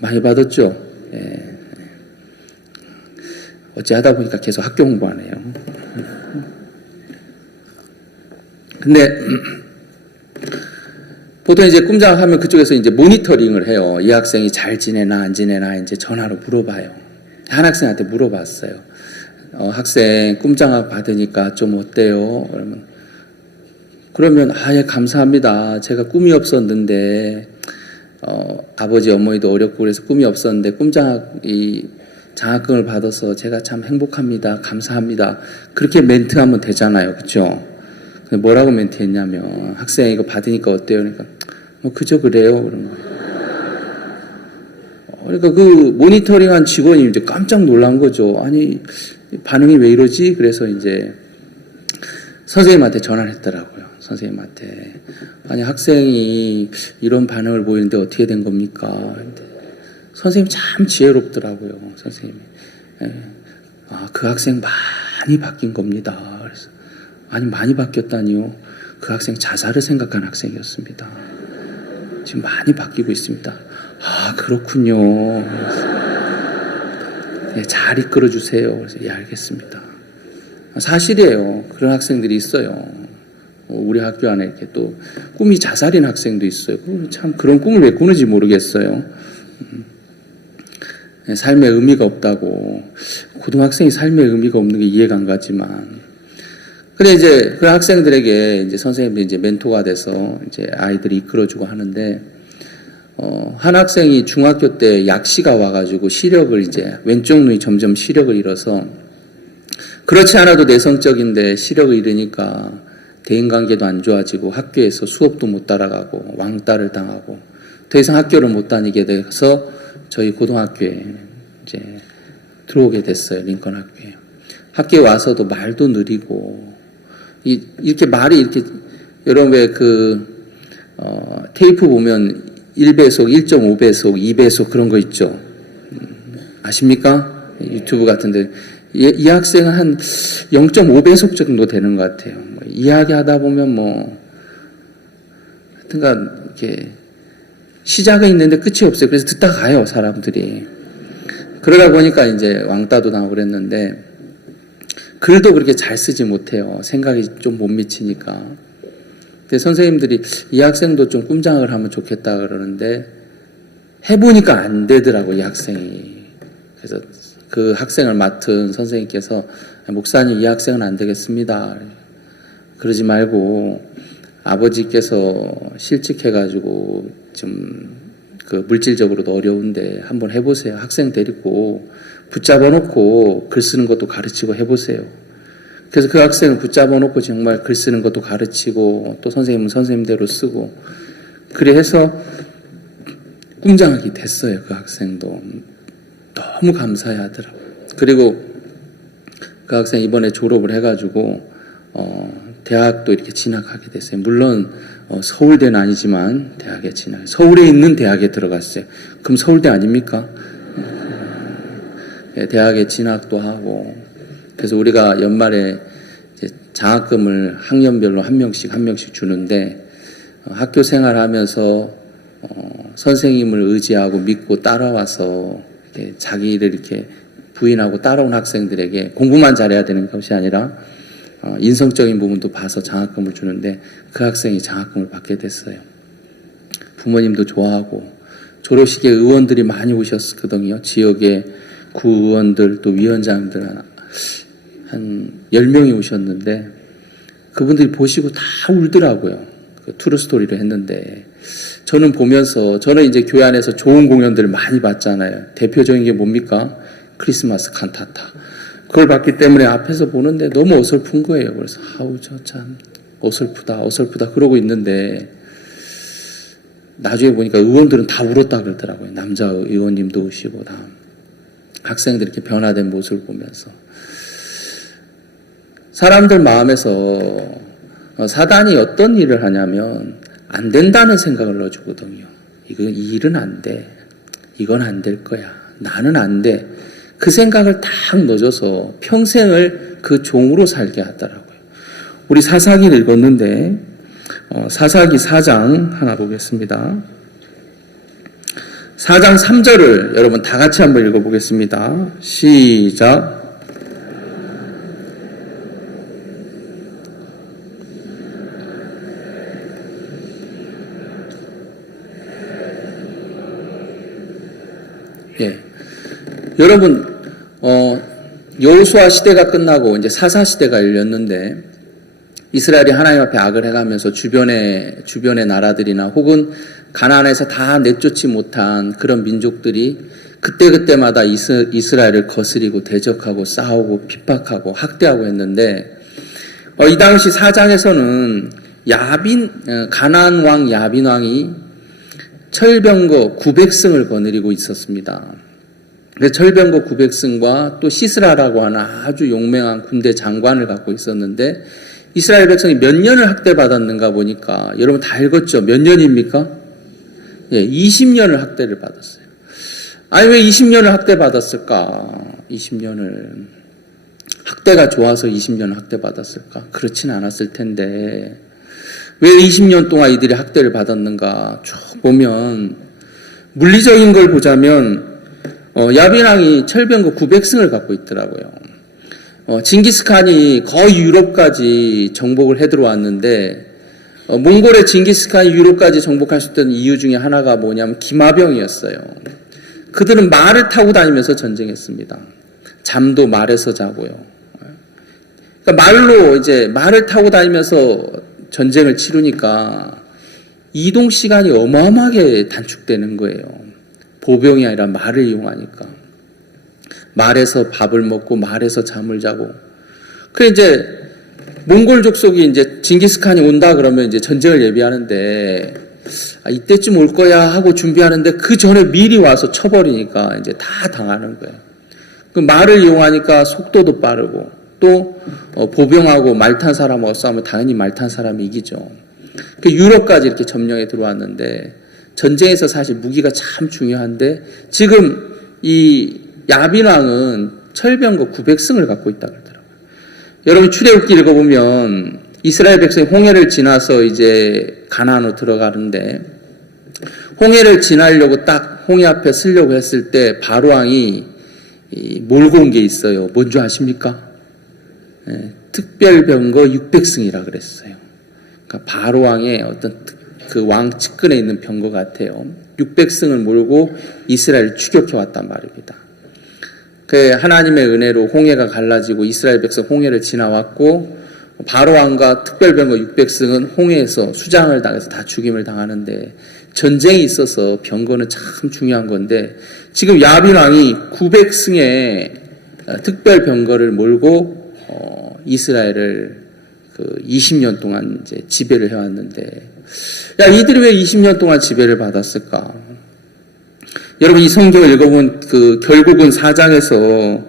많이 받았죠? 예. 어찌 하다 보니까 계속 학교 공부하네요. 근데, 보통 이제 꿈장학 하면 그쪽에서 이제 모니터링을 해요. 이 학생이 잘 지내나 안 지내나 이제 전화로 물어봐요. 한 학생한테 물어봤어요. 학생 꿈장학 받으니까 좀 어때요? 그러면 예, 감사합니다. 제가 꿈이 없었는데 아버지 어머니도 어렵고 그래서 꿈이 없었는데 꿈장학 장학금을 받아서 제가 참 행복합니다. 감사합니다. 그렇게 멘트하면 되잖아요. 그렇죠? 뭐라고 멘트했냐면 학생 이거 받으니까 어때요? 그러니까 뭐 그저 그래요. 그런 거예요. 그러니까 그 모니터링한 직원이 이제 깜짝 놀란 거죠. 아니 반응이 왜 이러지? 그래서 이제 선생님한테 전화를 했더라고요. 선생님한테 아니 학생이 이런 반응을 보이는데 어떻게 된 겁니까? 선생님 참 지혜롭더라고요. 선생님이 그 학생 많이 바뀐 겁니다. 그래서 아니 많이 바뀌었다니요. 그 학생 자살을 생각한 학생이었습니다. 지금 많이 바뀌고 있습니다. 그렇군요. 예, 잘 이끌어주세요. 그래서 예, 알겠습니다. 사실이에요. 그런 학생들이 있어요. 우리 학교 안에 이렇게 또 꿈이 자살인 학생도 있어요. 참 그런 꿈을 왜 꾸는지 모르겠어요. 삶의 의미가 없다고. 고등학생이 삶의 의미가 없는 게 이해가 안 가지만. 근데 이제 그 학생들에게 이제 선생님들이 이제 멘토가 돼서 이제 아이들이 이끌어주고 하는데, 한 학생이 중학교 때 약시가 와가지고 시력을 이제 왼쪽 눈이 점점 시력을 잃어서 그렇지 않아도 내성적인데 시력을 잃으니까 대인관계도 안 좋아지고 학교에서 수업도 못 따라가고 왕따를 당하고 더 이상 학교를 못 다니게 돼서 저희 고등학교에 이제 들어오게 됐어요. 링컨 학교에. 학교에 와서도 말도 느리고 이렇게 말이 이렇게 여러분 왜 테이프 보면 1배속, 1.5배속, 2배속 그런 거 있죠. 아십니까? 유튜브 같은데 이 학생은 한 0.5배속 정도 되는 것 같아요. 이야기하다 보면 하여튼간 이렇게 시작은 있는데 끝이 없어요. 그래서 듣다 가요, 사람들이. 그러다 보니까 이제 왕따도 나오고 그랬는데 글도 그렇게 잘 쓰지 못해요. 생각이 좀 못 미치니까. 근데 선생님들이 이 학생도 좀 꿈장학을 하면 좋겠다 그러는데 해보니까 안 되더라고요, 이 학생이. 그래서 그 학생을 맡은 선생님께서 목사님 이 학생은 안 되겠습니다. 그러지 말고 아버지께서 실직해가지고 좀 그 물질적으로도 어려운데 한번 해보세요. 학생 데리고 붙잡아 놓고 글 쓰는 것도 가르치고 해보세요. 그래서 그 학생을 붙잡아 놓고 정말 글 쓰는 것도 가르치고 또 선생님은 선생님대로 쓰고 그래 해서 꿈장학이 됐어요. 그 학생도. 너무 감사해 하더라고요. 그리고 그 학생 이번에 졸업을 해가지고 대학도 이렇게 진학하게 됐어요. 물론 서울대는 아니지만 대학에 진학. 서울에 있는 대학에 들어갔어요. 그럼 서울대 아닙니까? 대학에 진학도 하고. 그래서 우리가 연말에 이제 장학금을 학년별로 한 명씩 주는데 학교 생활하면서 선생님을 의지하고 믿고 따라와서 이렇게 자기를 이렇게 부인하고 따라온 학생들에게 공부만 잘해야 되는 것이 아니라 인성적인 부분도 봐서 장학금을 주는데 그 학생이 장학금을 받게 됐어요. 부모님도 좋아하고 졸업식에 의원들이 많이 오셨거든요. 지역에 구의원들 또 위원장들 한 10명이 오셨는데 그분들이 보시고 다 울더라고요. 그 트루스토리를 했는데 저는 보면서 저는 이제 교회 안에서 좋은 공연들을 많이 봤잖아요. 대표적인 게 뭡니까? 크리스마스 칸타타. 그걸 봤기 때문에 앞에서 보는데 너무 어설픈 거예요. 그래서 아우 저 참 어설프다 그러고 있는데 나중에 보니까 의원들은 다 울었다 그러더라고요. 남자 의원님도 우시고 다 학생들이 이렇게 변화된 모습을 보면서 사람들 마음에서 사단이 어떤 일을 하냐면 안 된다는 생각을 넣어주거든요. 이 일은 안 돼. 이건 안 될 거야. 나는 안 돼. 그 생각을 딱 넣어줘서 평생을 그 종으로 살게 하더라고요. 우리 사사기를 읽었는데 사사기 4장 하나 보겠습니다. 4장 3절을 여러분 다 같이 한번 읽어보겠습니다. 시작. 예. 여러분, 여호수아 시대가 끝나고 이제 사사 시대가 열렸는데 이스라엘이 하나님 앞에 악을 행하면서 주변의 나라들이나 혹은 가나안에서 다 내쫓지 못한 그런 민족들이 그때마다 이스라엘을 거스리고 대적하고 싸우고 핍박하고 학대하고 했는데 이 당시 4장에서는 가나안 왕 야빈 왕이 철병거 900승을 거느리고 있었습니다. 철병거 900승과 또 시스라라고 하는 아주 용맹한 군대 장관을 갖고 있었는데 이스라엘 백성이 몇 년을 학대받았는가 보니까 여러분 다 읽었죠? 몇 년입니까? 예, 20년을 학대를 받았어요. 아니 왜 20년을 학대받았을까? 20년을 학대가 좋아서 20년을 학대받았을까? 그렇진 않았을 텐데 왜 20년 동안 이들이 학대를 받았는가? 쭉 보면 물리적인 걸 보자면 야빈 왕이 철병거 900승을 갖고 있더라고요. 징기스칸이 거의 유럽까지 정복을 해 들어왔는데 몽골의 징기스칸이 유럽까지 정복할 수 있던 이유 중에 하나가 뭐냐면 기마병이었어요. 그들은 말을 타고 다니면서 전쟁했습니다. 잠도 말에서 자고요. 그러니까 말을 타고 다니면서 전쟁을 치르니까 이동 시간이 어마어마하게 단축되는 거예요. 보병이 아니라 말을 이용하니까. 말에서 밥을 먹고 말에서 잠을 자고. 그 이제 몽골 족속이 이제 징기스칸이 온다 그러면 이제 전쟁을 예비하는데 이때쯤 올 거야 하고 준비하는데 그 전에 미리 와서 쳐버리니까 이제 다 당하는 거예요. 그 말을 이용하니까 속도도 빠르고 또 보병하고 말 탄 사람하고 싸우면 당연히 말 탄 사람이 이기죠. 그 유럽까지 이렇게 점령해 들어왔는데 전쟁에서 사실 무기가 참 중요한데 지금 이 야빈 왕은 철병거 900승을 갖고 있다 그러더라고요. 여러분 출애굽기 읽어보면 이스라엘 백성이 홍해를 지나서 이제 가나안으로 들어가는데 홍해를 지나려고 딱 홍해 앞에 서려고 했을 때 바로 왕이 몰고 온 게 있어요. 뭔지 아십니까? 특별병거 600승이라 그랬어요. 그러니까 바로 왕의 어떤 그 왕 측근에 있는 병거 같아요. 600승을 몰고 이스라엘을 추격해 왔단 말입니다. 그 하나님의 은혜로 홍해가 갈라지고 이스라엘 백성 홍해를 지나왔고 바로 왕과 특별병거 600승은 홍해에서 수장을 당해서 다 죽임을 당하는데 전쟁이 있어서 병거는 참 중요한 건데 지금 야빈 왕이 900승의 특별병거를 몰고 이스라엘을 20년 동안 이제 지배를 해왔는데 이들이 왜 20년 동안 지배를 받았을까? 여러분 이 성경을 읽어보면 결국은 4장에서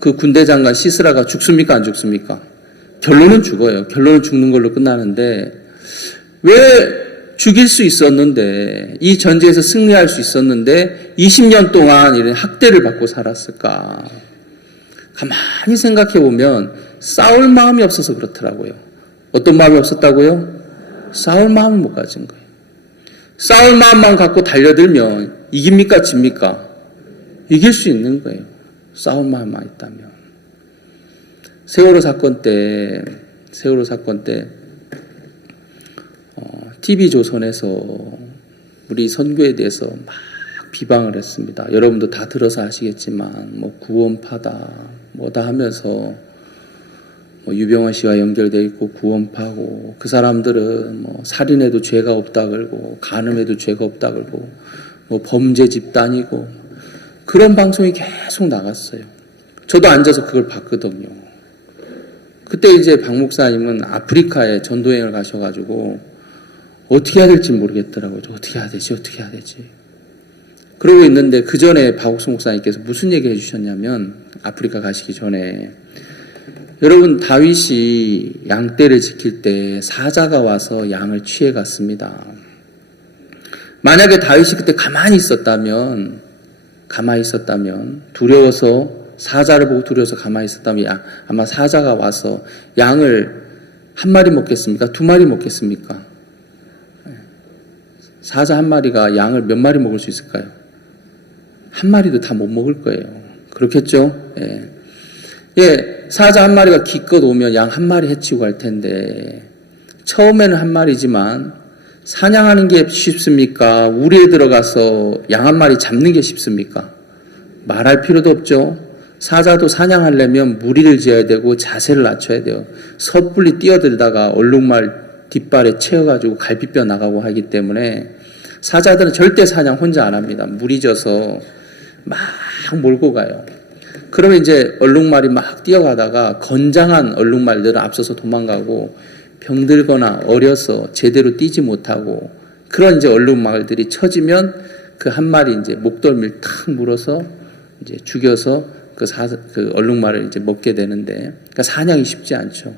그 군대 장관 시스라가 죽습니까? 안 죽습니까? 결론은 죽어요. 결론은 죽는 걸로 끝나는데 왜 죽일 수 있었는데 이 전쟁에서 승리할 수 있었는데 20년 동안 이런 학대를 받고 살았을까? 가만히 생각해 보면 싸울 마음이 없어서 그렇더라고요. 어떤 마음이 없었다고요? 싸울 마음을 못 가진 거예요. 싸울 마음만 갖고 달려들면 이깁니까? 집니까? 이길 수 있는 거예요. 싸울 마음만 있다면. 세월호 사건 때 TV조선에서 우리 선교에 대해서 막 비방을 했습니다. 여러분도 다 들어서 아시겠지만 뭐 구원파다 뭐다 하면서 뭐 유병원 씨와 연결되어 있고 구원파고 그 사람들은 뭐 살인해도 죄가 없다 그러고 간음해도 죄가 없다 그러고 뭐 범죄 집단이고 그런 방송이 계속 나갔어요. 저도 앉아서 그걸 봤거든요. 그때 이제 박 목사님은 아프리카에 전도여행을 가셔가지고 어떻게 해야 될지 모르겠더라고요. 어떻게 해야 되지. 그러고 있는데 그 전에 박옥수 목사님께서 무슨 얘기 해주셨냐면 아프리카 가시기 전에 여러분 다윗이 양떼를 지킬 때 사자가 와서 양을 취해갔습니다. 만약에 다윗이 그때 가만히 있었다면 두려워서 사자를 보고 두려워서 가만히 있었다면 아마 사자가 와서 양을 한 마리 먹겠습니까? 두 마리 먹겠습니까? 사자 한 마리가 양을 몇 마리 먹을 수 있을까요? 한 마리도 다 못 먹을 거예요. 그렇겠죠? 예, 사자 한 마리가 기껏 오면 양 한 마리 해치고 갈 텐데 처음에는 한 마리지만 사냥하는 게 쉽습니까? 우리에 들어가서 양 한 마리 잡는 게 쉽습니까? 말할 필요도 없죠. 사자도 사냥하려면 무리를 지어야 되고 자세를 낮춰야 돼요. 섣불리 뛰어들다가 얼룩말 뒷발에 채워가지고 갈비뼈 나가고 하기 때문에 사자들은 절대 사냥 혼자 안 합니다. 무리 져서 막 몰고 가요. 그러면 이제 얼룩말이 막 뛰어가다가 건장한 얼룩말들은 앞서서 도망가고 병들거나 어려서 제대로 뛰지 못하고 그런 이제 얼룩말들이 처지면 그 한 마리 이제 목덜미를 탁 물어서 이제 죽여서 그 얼룩말을 이제 먹게 되는데 그러니까 사냥이 쉽지 않죠.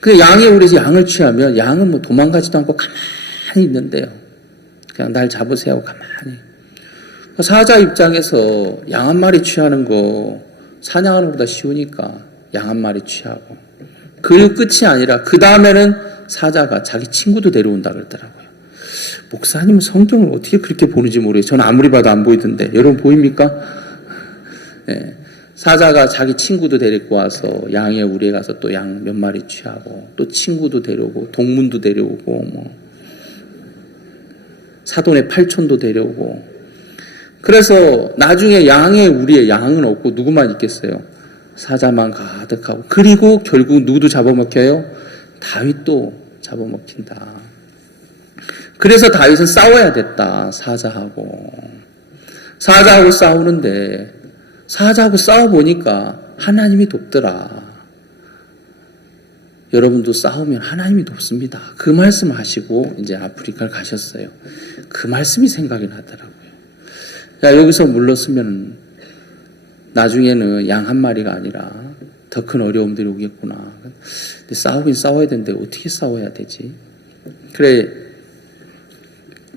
그 양이 우리 양을 취하면 양은 뭐 도망가지도 않고 가만히 있는데요. 그냥 날 잡으세요 하고 가만히. 사자 입장에서 양 한 마리 취하는 거 사냥하는 것보다 쉬우니까 양 한 마리 취하고 그리고 끝이 아니라 그 다음에는 사자가 자기 친구도 데려온다 그러더라고요. 목사님은 성경을 어떻게 그렇게 보는지 모르겠어요. 저는 아무리 봐도 안 보이던데 여러분 보입니까? 네. 사자가 자기 친구도 데리고 와서 양의 우리에 가서 또 양 몇 마리 취하고 또 친구도 데려오고 동문도 데려오고 뭐 사돈의 팔촌도 데려오고 그래서 나중에 양의 우리에 양은 없고 누구만 있겠어요? 사자만 가득하고 그리고 결국 누구도 잡아먹혀요? 다윗도 잡아먹힌다. 그래서 다윗은 싸워야 됐다. 사자하고 싸우는데 사자하고 싸워보니까 하나님이 돕더라. 여러분도 싸우면 하나님이 돕습니다. 그 말씀 하시고 이제 아프리카를 가셨어요. 그 말씀이 생각이 나더라고요. 야, 여기서 물렀으면 나중에는 양 한 마리가 아니라 더 큰 어려움들이 오겠구나. 근데 싸우긴 싸워야 되는데 어떻게 싸워야 되지? 그래,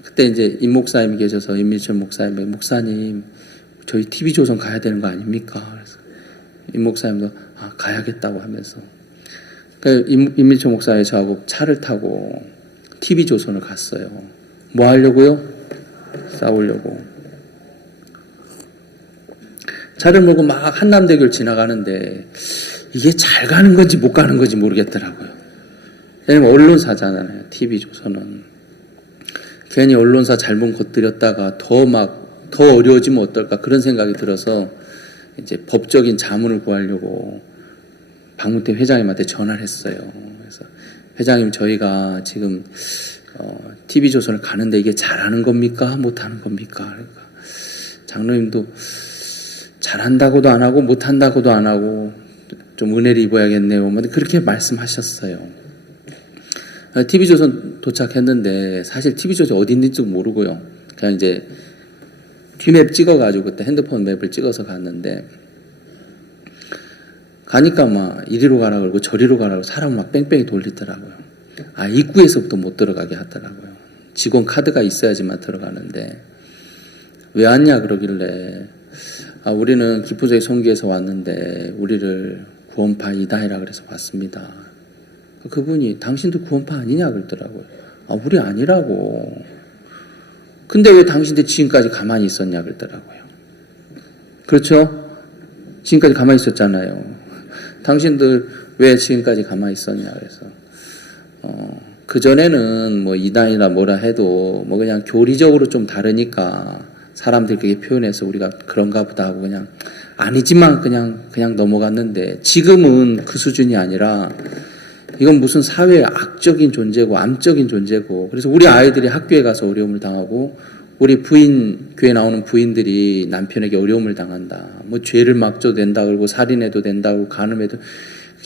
그때 이제 임 목사님이 계셔서 임밀천 목사님 저희 TV조선 가야 되는 거 아닙니까? 그래서 임 목사님도 가야겠다고 하면서 그러니까 임밀천 목사님 저하고 차를 타고 TV조선을 갔어요. 뭐 하려고요? 싸우려고. 차를 몰고 막 한남대교를 지나가는데 이게 잘 가는 건지 못 가는 건지 모르겠더라고요. 왜냐면 언론사잖아요. TV조선은. 괜히 언론사 잘못 건드렸다가 더 어려워지면 어떨까 그런 생각이 들어서 이제 법적인 자문을 구하려고 박문태 회장님한테 전화를 했어요. 그래서 회장님 저희가 지금 TV조선을 가는데 이게 잘하는 겁니까? 못하는 겁니까? 그러니까 장로님도 잘한다고도 안 하고 못한다고도 안 하고 좀 은혜를 입어야겠네요. 그렇게 말씀하셨어요. TV조선 도착했는데 사실 TV조선 어디 있는지도 모르고요. 그냥 이제 뒤맵 찍어가지고 그때 핸드폰 맵을 찍어서 갔는데 가니까 막 이리로 가라 그러고 저리로 가라 그러고 사람을 막 뺑뺑이 돌리더라고요. 입구에서부터 못 들어가게 하더라고요. 직원 카드가 있어야지만 들어가는데 왜 왔냐 그러길래 우리는 기쁘제의 송기에서 왔는데 우리를 구원파 이다이라 그래서 왔습니다. 그분이 당신도 구원파 아니냐 그러더라고요. 우리 아니라고. 근데 왜 당신들 지금까지 가만히 있었냐 그러더라고요. 그렇죠? 지금까지 가만히 있었잖아요. 당신들 왜 지금까지 가만히 있었냐 그래서 그전에는 뭐 이단이나 뭐라 해도 뭐 그냥 교리적으로 좀 다르니까 사람들에게 표현해서 우리가 그런가 보다 하고 그냥 아니지만 그냥 넘어갔는데, 지금은 그 수준이 아니라 이건 무슨 사회의 악적인 존재고 암적인 존재고, 그래서 우리 아이들이 학교에 가서 어려움을 당하고, 우리 교회 나오는 부인들이 남편에게 어려움을 당한다, 뭐 죄를 막줘도 된다 그러고 살인해도 된다고 간음해도,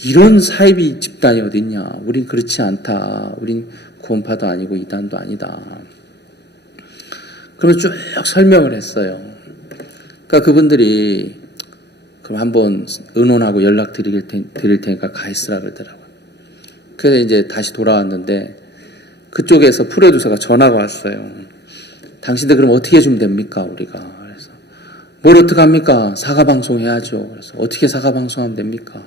이런 사이비 집단이 어딨냐. 우린 그렇지 않다. 우린 구원파도 아니고 이단도 아니다. 그러면 쭉 설명을 했어요. 그러니까 그분들이 그럼 한번 의논하고 연락 드릴 테니까 가 있으라 그러더라고요. 그래서 이제 다시 돌아왔는데 그쪽에서 프로듀서가 전화가 왔어요. 당신들 그럼 어떻게 해주면 됩니까, 우리가? 그래서 뭘 어떻게 합니까? 사과 방송 해야죠. 그래서 어떻게 사과 방송하면 됩니까?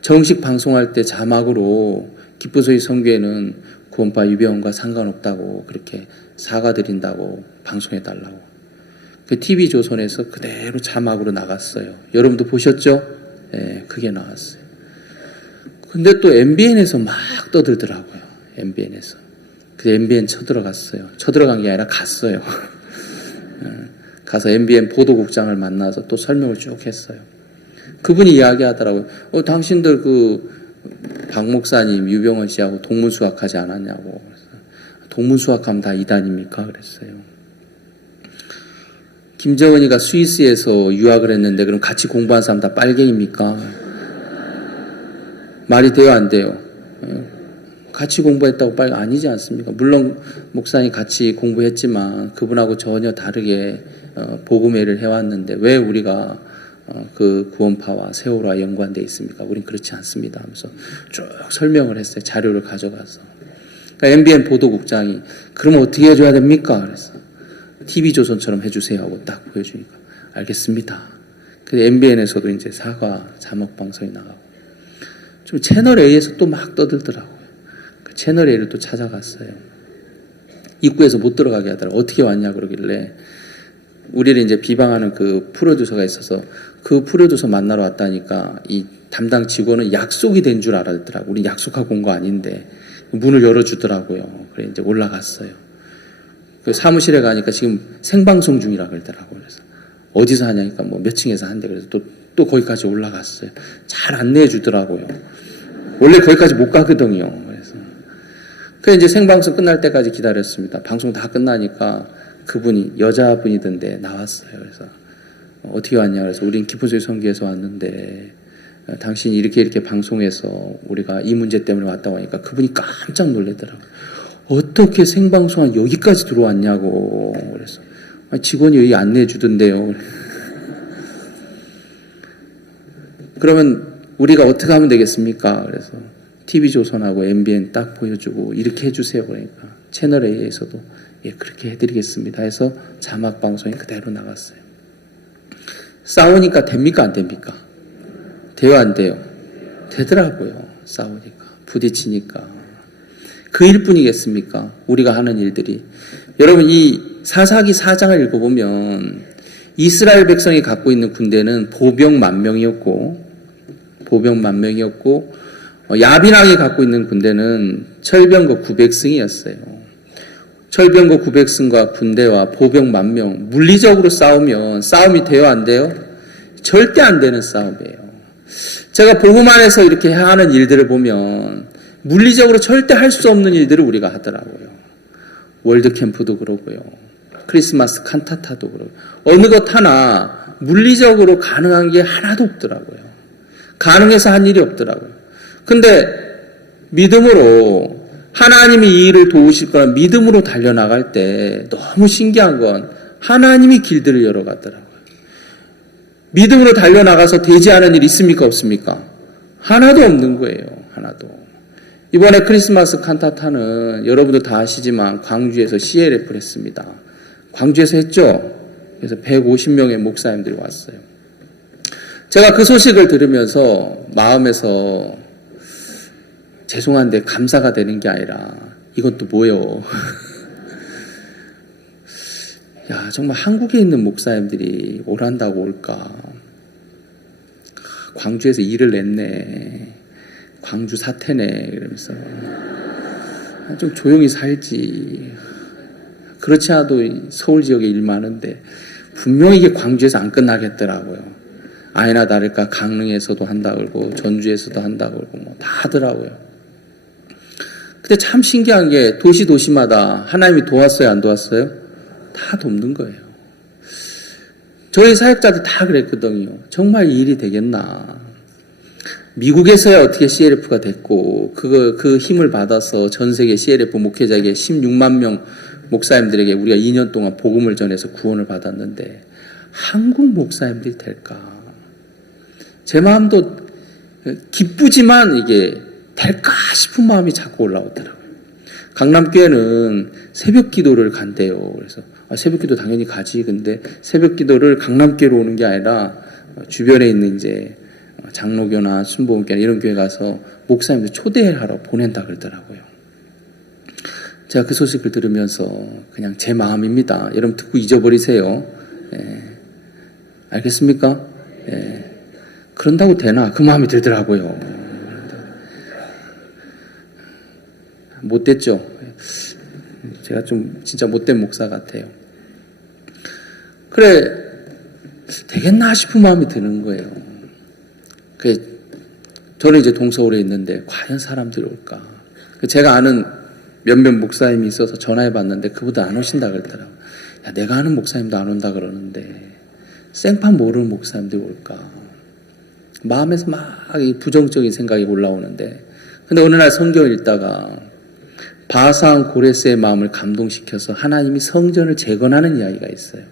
정식 방송할 때 자막으로 기쁜 소식 선교회는 구원파 유배원과 상관없다고 그렇게 사과드린다고 방송해달라고. 그 TV조선에서 그대로 자막으로 나갔어요. 여러분도 보셨죠? 네, 그게 나왔어요. 근데 또 MBN에서 막 떠들더라고요. MBN에서. 그 MBN 쳐들어갔어요. 쳐들어간 게 아니라 갔어요. 가서 MBN 보도국장을 만나서 또 설명을 쭉 했어요. 그분이 이야기하더라고요. 당신들 박 목사님, 유병원 씨하고 동문수학하지 않았냐고. 동문수학하면 다 이단입니까? 그랬어요. 김정은이가 스위스에서 유학을 했는데 그럼 같이 공부한 사람 다 빨갱입니까? 말이 돼요, 안 돼요? 같이 공부했다고 아니지 않습니까? 물론 목사님 같이 공부했지만 그분하고 전혀 다르게 복음회를 해왔는데 왜 우리가 그 구원파와 세월호와 연관되어 있습니까? 우린 그렇지 않습니다 하면서 쭉 설명을 했어요. 자료를 가져가서. 그러니까 MBN 보도국장이 그럼 어떻게 해줘야 됩니까? 그래서 TV조선처럼 해주세요 하고 딱 보여주니까 알겠습니다. 그래서 MBN에서도 이제 사과 자막 방송이 나가고, 좀 채널A에서 또 막 떠들더라고요. 그 채널A를 또 찾아갔어요. 입구에서 못 들어가게 하더라고요. 어떻게 왔냐 그러길래 우리를 이제 비방하는 그 프로듀서가 있어서 그 프로듀서 만나러 왔다니까 이 담당 직원은 약속이 된 줄 알았더라고요. 우리 약속하고 온 거 아닌데 문을 열어주더라고요. 그래 이제 올라갔어요. 그 사무실에 가니까 지금 생방송 중이라 그러더라고요. 그래서 어디서 하냐니까 뭐 몇 층에서 한대. 그래서 또 거기까지 올라갔어요. 잘 안내해 주더라고요. 원래 거기까지 못 가거든요. 그래서 이제 생방송 끝날 때까지 기다렸습니다. 방송 다 끝나니까 그분이 여자분이던데 나왔어요. 그래서 어떻게 왔냐 그래서 우린 기쁜 소식 선교에서 왔는데 당신이 이렇게 방송해서 우리가 이 문제 때문에 왔다고 하니까 그분이 깜짝 놀라더라고요. 어떻게 생방송한 여기까지 들어왔냐고. 그래서 직원이 여기 안내해 주던데요. 그러면 우리가 어떻게 하면 되겠습니까? 그래서 TV조선하고 MBN 딱 보여주고 이렇게 해주세요. 그러니까 채널A에서도 예, 그렇게 해드리겠습니다 해서 자막 방송이 그대로 나갔어요. 싸우니까 됩니까? 안 됩니까? 돼요? 안 돼요? 되더라고요. 싸우니까. 부딪히니까. 그 일뿐이겠습니까? 우리가 하는 일들이. 여러분 이 사사기 4장을 읽어보면 이스라엘 백성이 갖고 있는 군대는 보병 10,000명이었고 야빈왕이 갖고 있는 군대는 철병거 900승이었어요. 철병거 900승과 군대와 보병 10,000명 물리적으로 싸우면 싸움이 돼요? 안 돼요? 절대 안 되는 싸움이에요. 제가 복음 안에서 이렇게 하는 일들을 보면 물리적으로 절대 할 수 없는 일들을 우리가 하더라고요. 월드캠프도 그러고요. 크리스마스 칸타타도 그러고 어느 것 하나 물리적으로 가능한 게 하나도 없더라고요. 가능해서 한 일이 없더라고요. 근데 믿음으로 하나님이 이 일을 도우실 거라 믿음으로 달려나갈 때 너무 신기한 건 하나님이 길들을 열어가더라고요. 믿음으로 달려나가서 되지 않은 일 있습니까? 없습니까? 하나도 없는 거예요. 하나도. 이번에 크리스마스 칸타타는 여러분도 다 아시지만 광주에서 CLF를 했습니다. 광주에서 했죠? 그래서 150명의 목사님들이 왔어요. 제가 그 소식을 들으면서 마음에서 죄송한데 감사가 되는 게 아니라 이건 또 뭐요? 야, 정말 한국에 있는 목사님들이 오란다고 올까? 광주에서 일을 냈네. 광주 사태네. 이러면서 좀 조용히 살지. 그렇지 않아도 서울 지역에 일 많은데 분명히 이게 광주에서 안 끝나겠더라고요. 아니나 다를까 강릉에서도 한다 그러고 전주에서도 한다 그러고 뭐 다 하더라고요. 근데 참 신기한 게 도시마다 하나님이 도왔어요, 안 도왔어요? 다 돕는 거예요. 저희 사역자들 다 그랬거든요. 정말 이 일이 되겠나. 미국에서야 어떻게 CLF가 됐고, 그 힘을 받아서 전 세계 CLF 목회자에게 16만 명 목사님들에게 우리가 2년 동안 복음을 전해서 구원을 받았는데, 한국 목사님들이 될까? 제 마음도 기쁘지만 이게 될까 싶은 마음이 자꾸 올라오더라고요. 강남교회는 새벽 기도를 간대요. 그래서 새벽 기도 당연히 가지. 근데 새벽 기도를 강남교회로 오는 게 아니라 주변에 있는 이제 장로교나 순복음교나 이런 교회 가서 목사님들 초대하러 보낸다 그러더라고요. 제가 그 소식을 들으면서 그냥 제 마음입니다. 여러분 듣고 잊어버리세요. 예. 알겠습니까? 예. 그런다고 되나? 그 마음이 들더라고요. 못됐죠? 제가 좀 진짜 못된 목사 같아요. 그래, 되겠나 싶은 마음이 드는 거예요. 저는 이제 동서울에 있는데 과연 사람들이 올까? 제가 아는 몇몇 목사님이 있어서 전화해 봤는데 그보다 안 오신다 그러더라고요. 야, 내가 아는 목사님도 안 온다 그러는데 생판 모르는 목사님들이 올까? 마음에서 막 부정적인 생각이 올라오는데, 근데 어느 날 성경을 읽다가 바사왕 고레스의 마음을 감동시켜서 하나님이 성전을 재건하는 이야기가 있어요.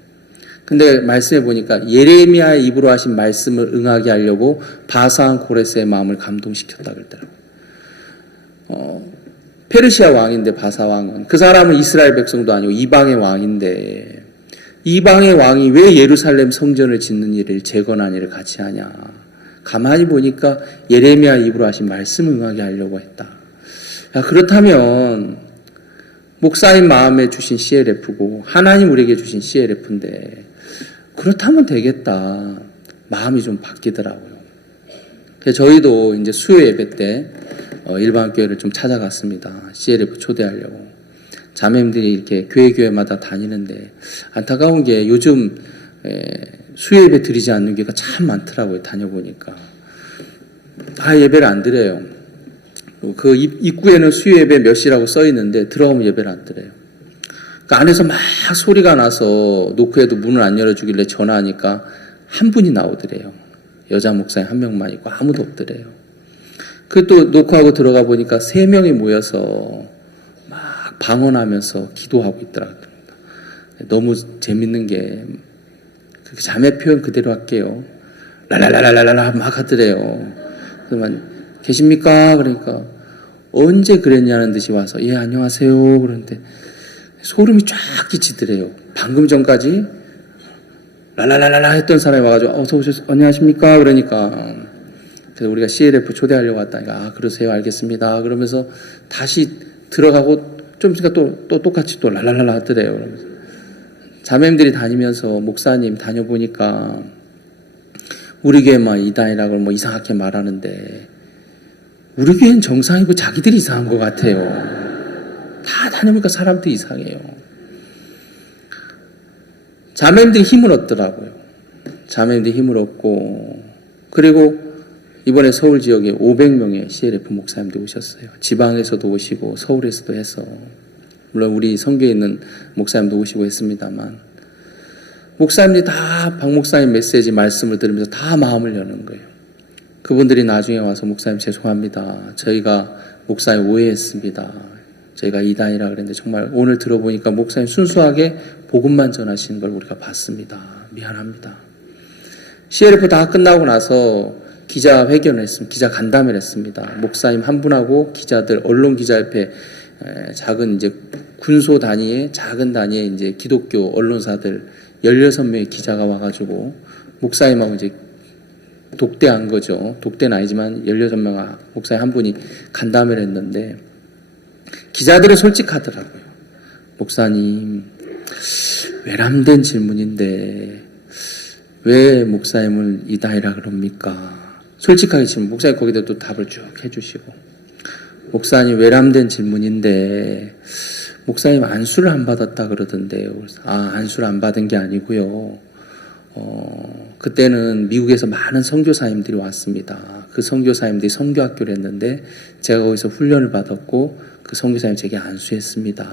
근데 말씀해 보니까 예레미야의 입으로 하신 말씀을 응하게 하려고 바사왕 고레스의 마음을 감동시켰다 그러더라고요. 페르시아 왕인데 바사왕은 그 사람은 이스라엘 백성도 아니고 이방의 왕인데 이방의 왕이 왜 예루살렘 성전을 짓는 일을 재건한 일을 같이 하냐. 가만히 보니까 예레미야 입으로 하신 말씀을 응하게 하려고 했다. 야, 그렇다면 목사님 마음에 주신 CLF고 하나님 우리에게 주신 CLF인데 그렇다면 되겠다. 마음이 좀 바뀌더라고요. 그래서 저희도 이제 수요 예배 때 일반 교회를 좀 찾아갔습니다. CLF 초대하려고. 자매님들이 이렇게 교회마다 다니는데 안타까운 게 요즘 수요 예배 드리지 않는 교회가 참 많더라고요. 다녀보니까. 다 예배를 안 드려요. 그 입구에는 수요 예배 몇 시라고 써 있는데 들어가면 예배를 안 드려요. 그 안에서 막 소리가 나서 노크해도 문을 안 열어주길래 전화하니까 한 분이 나오더래요. 여자 목사님 한 명만 있고 아무도 없더래요. 그 또 노크하고 들어가 보니까 3명이 모여서 막 방언하면서 기도하고 있더라고요. 너무 재밌는 게 그 자매 표현 그대로 할게요. 랄랄랄랄랄라 막 하더래요. 그러면 계십니까? 그러니까 언제 그랬냐는 듯이 와서 예 안녕하세요. 그런데 소름이 쫙 끼치더래요. 방금 전까지 랄랄랄랄라 했던 사람이 와가지고 어서 오셨어요. 안녕하십니까? 그러니까 그래서 우리가 CLF 초대하려고 왔다니까 아 그러세요. 알겠습니다. 그러면서 다시 들어가고 좀 있으니까 또 똑같이 또 랄랄랄라 하더래요. 그러면서 자매님들이 다니면서 목사님 다녀보니까 우리 교회 막 이단이라고 뭐 이상하게 말하는데 우리 교회는 정상이고 자기들이 이상한 것 같아요. 다 다녀보니까 사람들이 이상해요. 자매님들이 힘을 얻더라고요. 자매님들이 힘을 얻고 그리고 이번에 서울 지역에 500명의 CLF 목사님들이 오셨어요. 지방에서도 오시고 서울에서도 해서 물론 우리 선교에 있는 목사님도 오시고 했습니다만 목사님들이 다 박 목사님 메시지 말씀을 들으면서 다 마음을 여는 거예요. 그분들이 나중에 와서 목사님 죄송합니다. 저희가 목사님 오해했습니다. 저희가 이단이라 그랬는데 정말 오늘 들어보니까 목사님 순수하게 복음만 전하시는 걸 우리가 봤습니다. 미안합니다. CLF 다 끝나고 나서 기자회견을 했습니다. 기자 간담회를 했습니다. 목사님 한 분하고 기자들, 언론기자협회 작은 이제 군소 단위의 작은 단위의 이제 기독교 언론사들 16명의 기자가 와가지고 목사님하고 이제 독대한 거죠. 독대는 아니지만 16명 목사님 한 분이 간담회를 했는데 기자들은 솔직하더라고요. 목사님 외람된 질문인데 왜 목사님을 이단이라 그럽니까? 솔직하게 질문. 목사님 거기다 또 답을 쭉 해주시고 목사님 외람된 질문인데 목사님 안수를 안 받았다 그러던데요. 그래서 안수를 안 받은 게 아니고요. 그때는 미국에서 많은 선교사님들이 왔습니다. 그 선교사님들이 선교학교를 했는데 제가 거기서 훈련을 받았고 그 선교사님 제게 안수했습니다.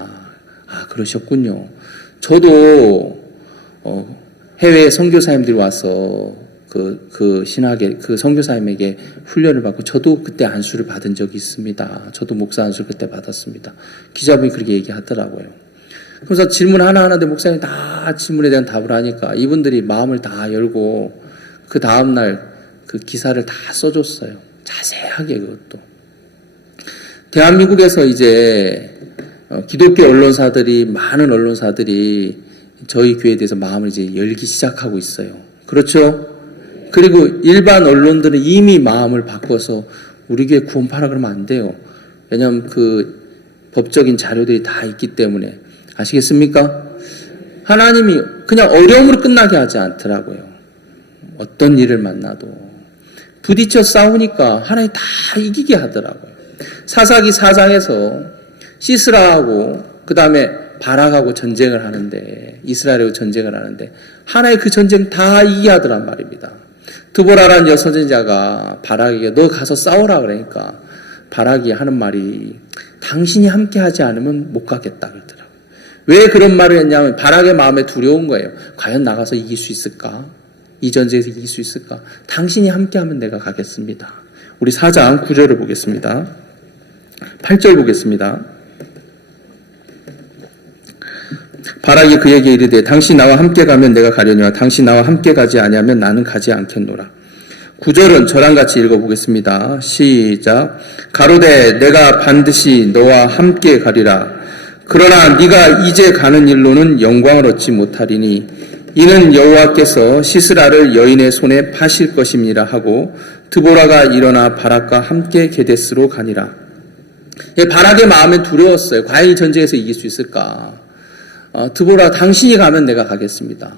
그러셨군요. 저도 해외 선교사님들이 와서 그 신학의 그 선교사님에게 훈련을 받고 저도 그때 안수를 받은 적이 있습니다. 저도 목사 안수를 그때 받았습니다. 기자분이 그렇게 얘기하더라고요. 그래서 질문 하나하나인데 목사님이 다 질문에 대한 답을 하니까 이분들이 마음을 다 열고 그 다음날 그 기사를 다 써줬어요. 자세하게 그것도. 대한민국에서 이제 기독교 언론사들이 많은 언론사들이 저희 교회에 대해서 마음을 이제 열기 시작하고 있어요. 그렇죠? 그리고 일반 언론들은 이미 마음을 바꿔서 우리 교회 구원파라 그러면 안 돼요. 왜냐하면 그 법적인 자료들이 다 있기 때문에. 아시겠습니까? 하나님이 그냥 어려움으로 끝나게 하지 않더라고요. 어떤 일을 만나도 부딪혀 싸우니까 하나님이 다 이기게 하더라고요. 사사기 4장에서 시스라하고 그 다음에 바락하고 전쟁을 하는데 이스라엘하고 전쟁을 하는데 하나의 그 전쟁 다 이기게 하더란 말입니다. 드보라라는 여선지자가 바락에게 너 가서 싸우라 그러니까 바락이 하는 말이 당신이 함께 하지 않으면 못 가겠다 그러더라고요. 왜 그런 말을 했냐면 바락의 마음에 두려운 거예요. 과연 나가서 이길 수 있을까? 이 전쟁에서 이길 수 있을까? 당신이 함께하면 내가 가겠습니다. 우리 4장 9절을 보겠습니다. 8절 보겠습니다. 바락이 그에게 이르되 당신 나와 함께 가면 내가 가려니와 당신 나와 함께 가지 아니하면 나는 가지 않겠노라. 9절은 저랑 같이 읽어보겠습니다. 시작. 가로되 내가 반드시 너와 함께 가리라. 그러나 네가 이제 가는 일로는 영광을 얻지 못하리니 이는 여호와께서 시스라를 여인의 손에 파실 것임이라 하고 드보라가 일어나 바락과 함께 게데스로 가니라. 바락의 마음엔 두려웠어요. 과연 이 전쟁에서 이길 수 있을까? 드보라 당신이 가면 내가 가겠습니다.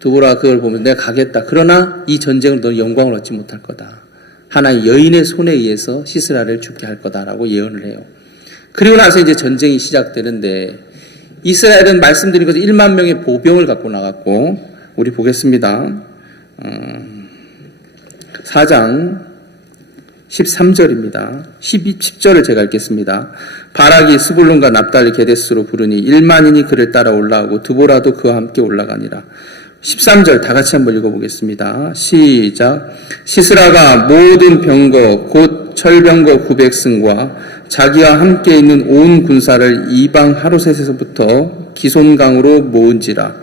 드보라 그걸 보면 내가 가겠다. 그러나 이 전쟁은 너는 영광을 얻지 못할 거다. 하나의 여인의 손에 의해서 시스라를 죽게 할 거다라고 예언을 해요. 그리고 나서 이제 전쟁이 시작되는데 이스라엘은 말씀드린 것처럼 1만 명의 보병을 갖고 나갔고 우리 보겠습니다. 4장 13절입니다. 10절을 제가 읽겠습니다. 바락이 스불론과 납달리 게데스로 부르니 1만인이 그를 따라 올라오고 드보라도 그와 함께 올라가니라. 13절 다 같이 한번 읽어보겠습니다. 시작. 시스라가 모든 병거 곧 철병거 900승과 자기와 함께 있는 온 군사를 이방 하루셋에서부터 기손강으로 모은지라.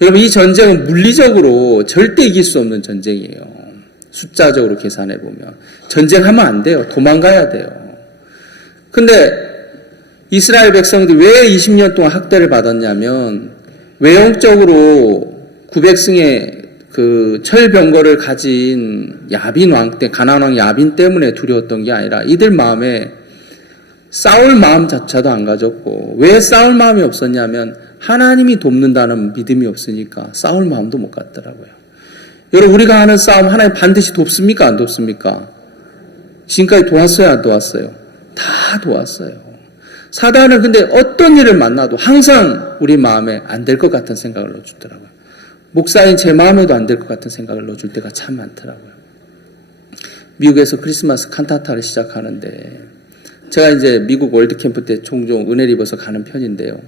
여러분 이 전쟁은 물리적으로 절대 이길 수 없는 전쟁이에요. 숫자적으로 계산해 보면 전쟁하면 안 돼요. 도망가야 돼요. 근데 이스라엘 백성들이 왜 20년 동안 학대를 받았냐면 외형적으로 900승의 그 철병거를 가진 야빈 왕 때 가나안 왕 야빈 때문에 두려웠던 게 아니라 이들 마음에 싸울 마음 자체도 안 가졌고 왜 싸울 마음이 없었냐면 하나님이 돕는다는 믿음이 없으니까 싸울 마음도 못 갖더라고요. 여러분 우리가 하는 싸움 하나님 반드시 돕습니까? 안 돕습니까? 지금까지 도왔어요? 안 도왔어요? 다 도왔어요. 사단은 근데 어떤 일을 만나도 항상 우리 마음에 안 될 것 같은 생각을 넣어주더라고요. 목사인 제 마음에도 안 될 것 같은 생각을 넣어줄 때가 참 많더라고요. 미국에서 크리스마스 칸타타를 시작하는데 제가 이제 미국 월드캠프 때 종종 은혜를 입어서 가는 편인데요.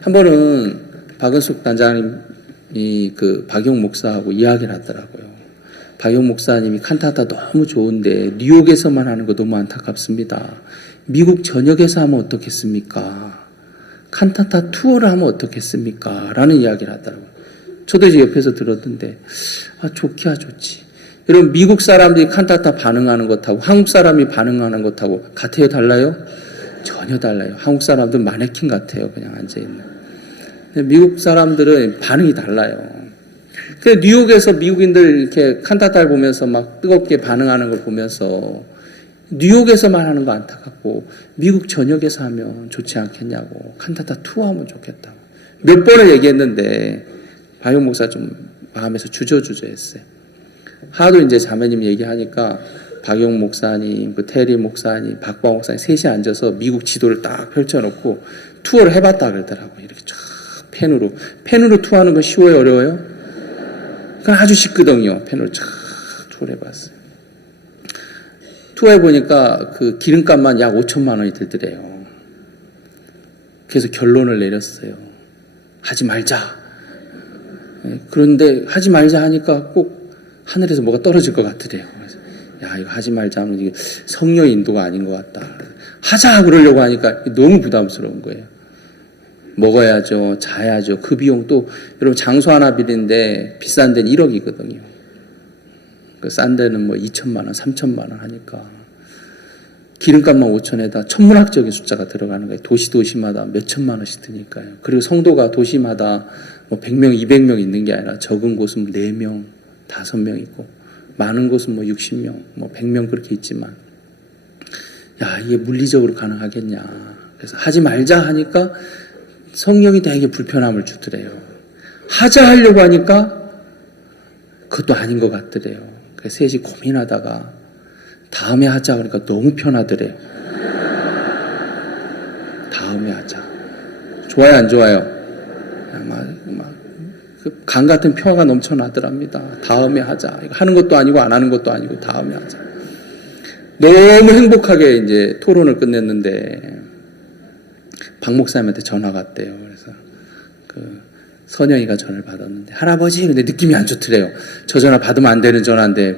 한 번은 박은숙 단장님이 그 박용 목사하고 이야기를 하더라고요. 박용 목사님이 칸타타 너무 좋은데 뉴욕에서만 하는 거 너무 안타깝습니다. 미국 전역에서 하면 어떻겠습니까? 칸타타 투어를 하면 어떻겠습니까? 라는 이야기를 하더라고요. 저도 이제 옆에서 들었는데 좋기야 좋지. 여러분 미국 사람들이 칸타타 반응하는 것하고 한국 사람이 반응하는 것하고 같아요? 달라요? 전혀 달라요. 한국 사람들은 마네킹 같아요. 그냥 앉아있는. 미국 사람들은 반응이 달라요. 그 뉴욕에서 미국인들 이렇게 칸타타를 보면서 막 뜨겁게 반응하는 걸 보면서 뉴욕에서만 하는 거 안타깝고 미국 전역에서 하면 좋지 않겠냐고. 칸타타 투어하면 좋겠다고. 몇 번을 얘기했는데 박용 목사 좀 마음에서 주저주저했어요. 하도 이제 자매님 얘기하니까 박용 목사님, 그 테리 목사님, 박광 목사님 셋이 앉아서 미국 지도를 딱 펼쳐놓고 투어를 해봤다 그러더라고요. 이렇게 쫙 펜으로 투어하는 건 쉬워요, 어려워요? 그건 아주 쉽거든요. 펜으로 쫙 투어를 해봤어요. 투어해보니까 그 기름값만 약 5천만 원이 들더래요. 그래서 결론을 내렸어요. 하지 말자. 그런데 하지 말자 하니까 꼭 하늘에서 뭐가 떨어질 것 같더래요. 그래서 야, 이거 하지 말자 하면 이게 성령의 인도가 아닌 것 같다. 하자 그러려고 하니까 너무 부담스러운 거예요. 먹어야죠, 자야죠. 그 비용 또 여러분 장소 하나 빌리는데 비싼 데는 1억이거든요. 그 싼 데는 뭐 2천만 원, 3천만 원 하니까 기름값만 5천에다 천문학적인 숫자가 들어가는 거예요. 도시마다 몇 천만 원씩 드니까요. 그리고 성도가 도시마다 뭐 100명, 200명 있는 게 아니라 적은 곳은 4명, 5명 있고 많은 곳은 뭐 60명, 뭐 100명 그렇게 있지만 야, 이게 물리적으로 가능하겠냐. 그래서 하지 말자 하니까 성령이 되게 불편함을 주더래요. 하자 하려고 하니까 그것도 아닌 것 같더래요. 그래서 셋이 고민하다가 다음에 하자 그러니까 너무 편하더래요. 다음에 하자. 좋아요, 안 좋아요? 강 같은 평화가 넘쳐나더랍니다. 다음에 하자. 하는 것도 아니고 안 하는 것도 아니고 다음에 하자. 너무 행복하게 이제 토론을 끝냈는데 박 목사님한테 전화가 왔대요. 그래서 그 선영이가 전화를 받았는데 할아버지 근데 느낌이 안 좋더래요. 저 전화 받으면 안 되는 전화인데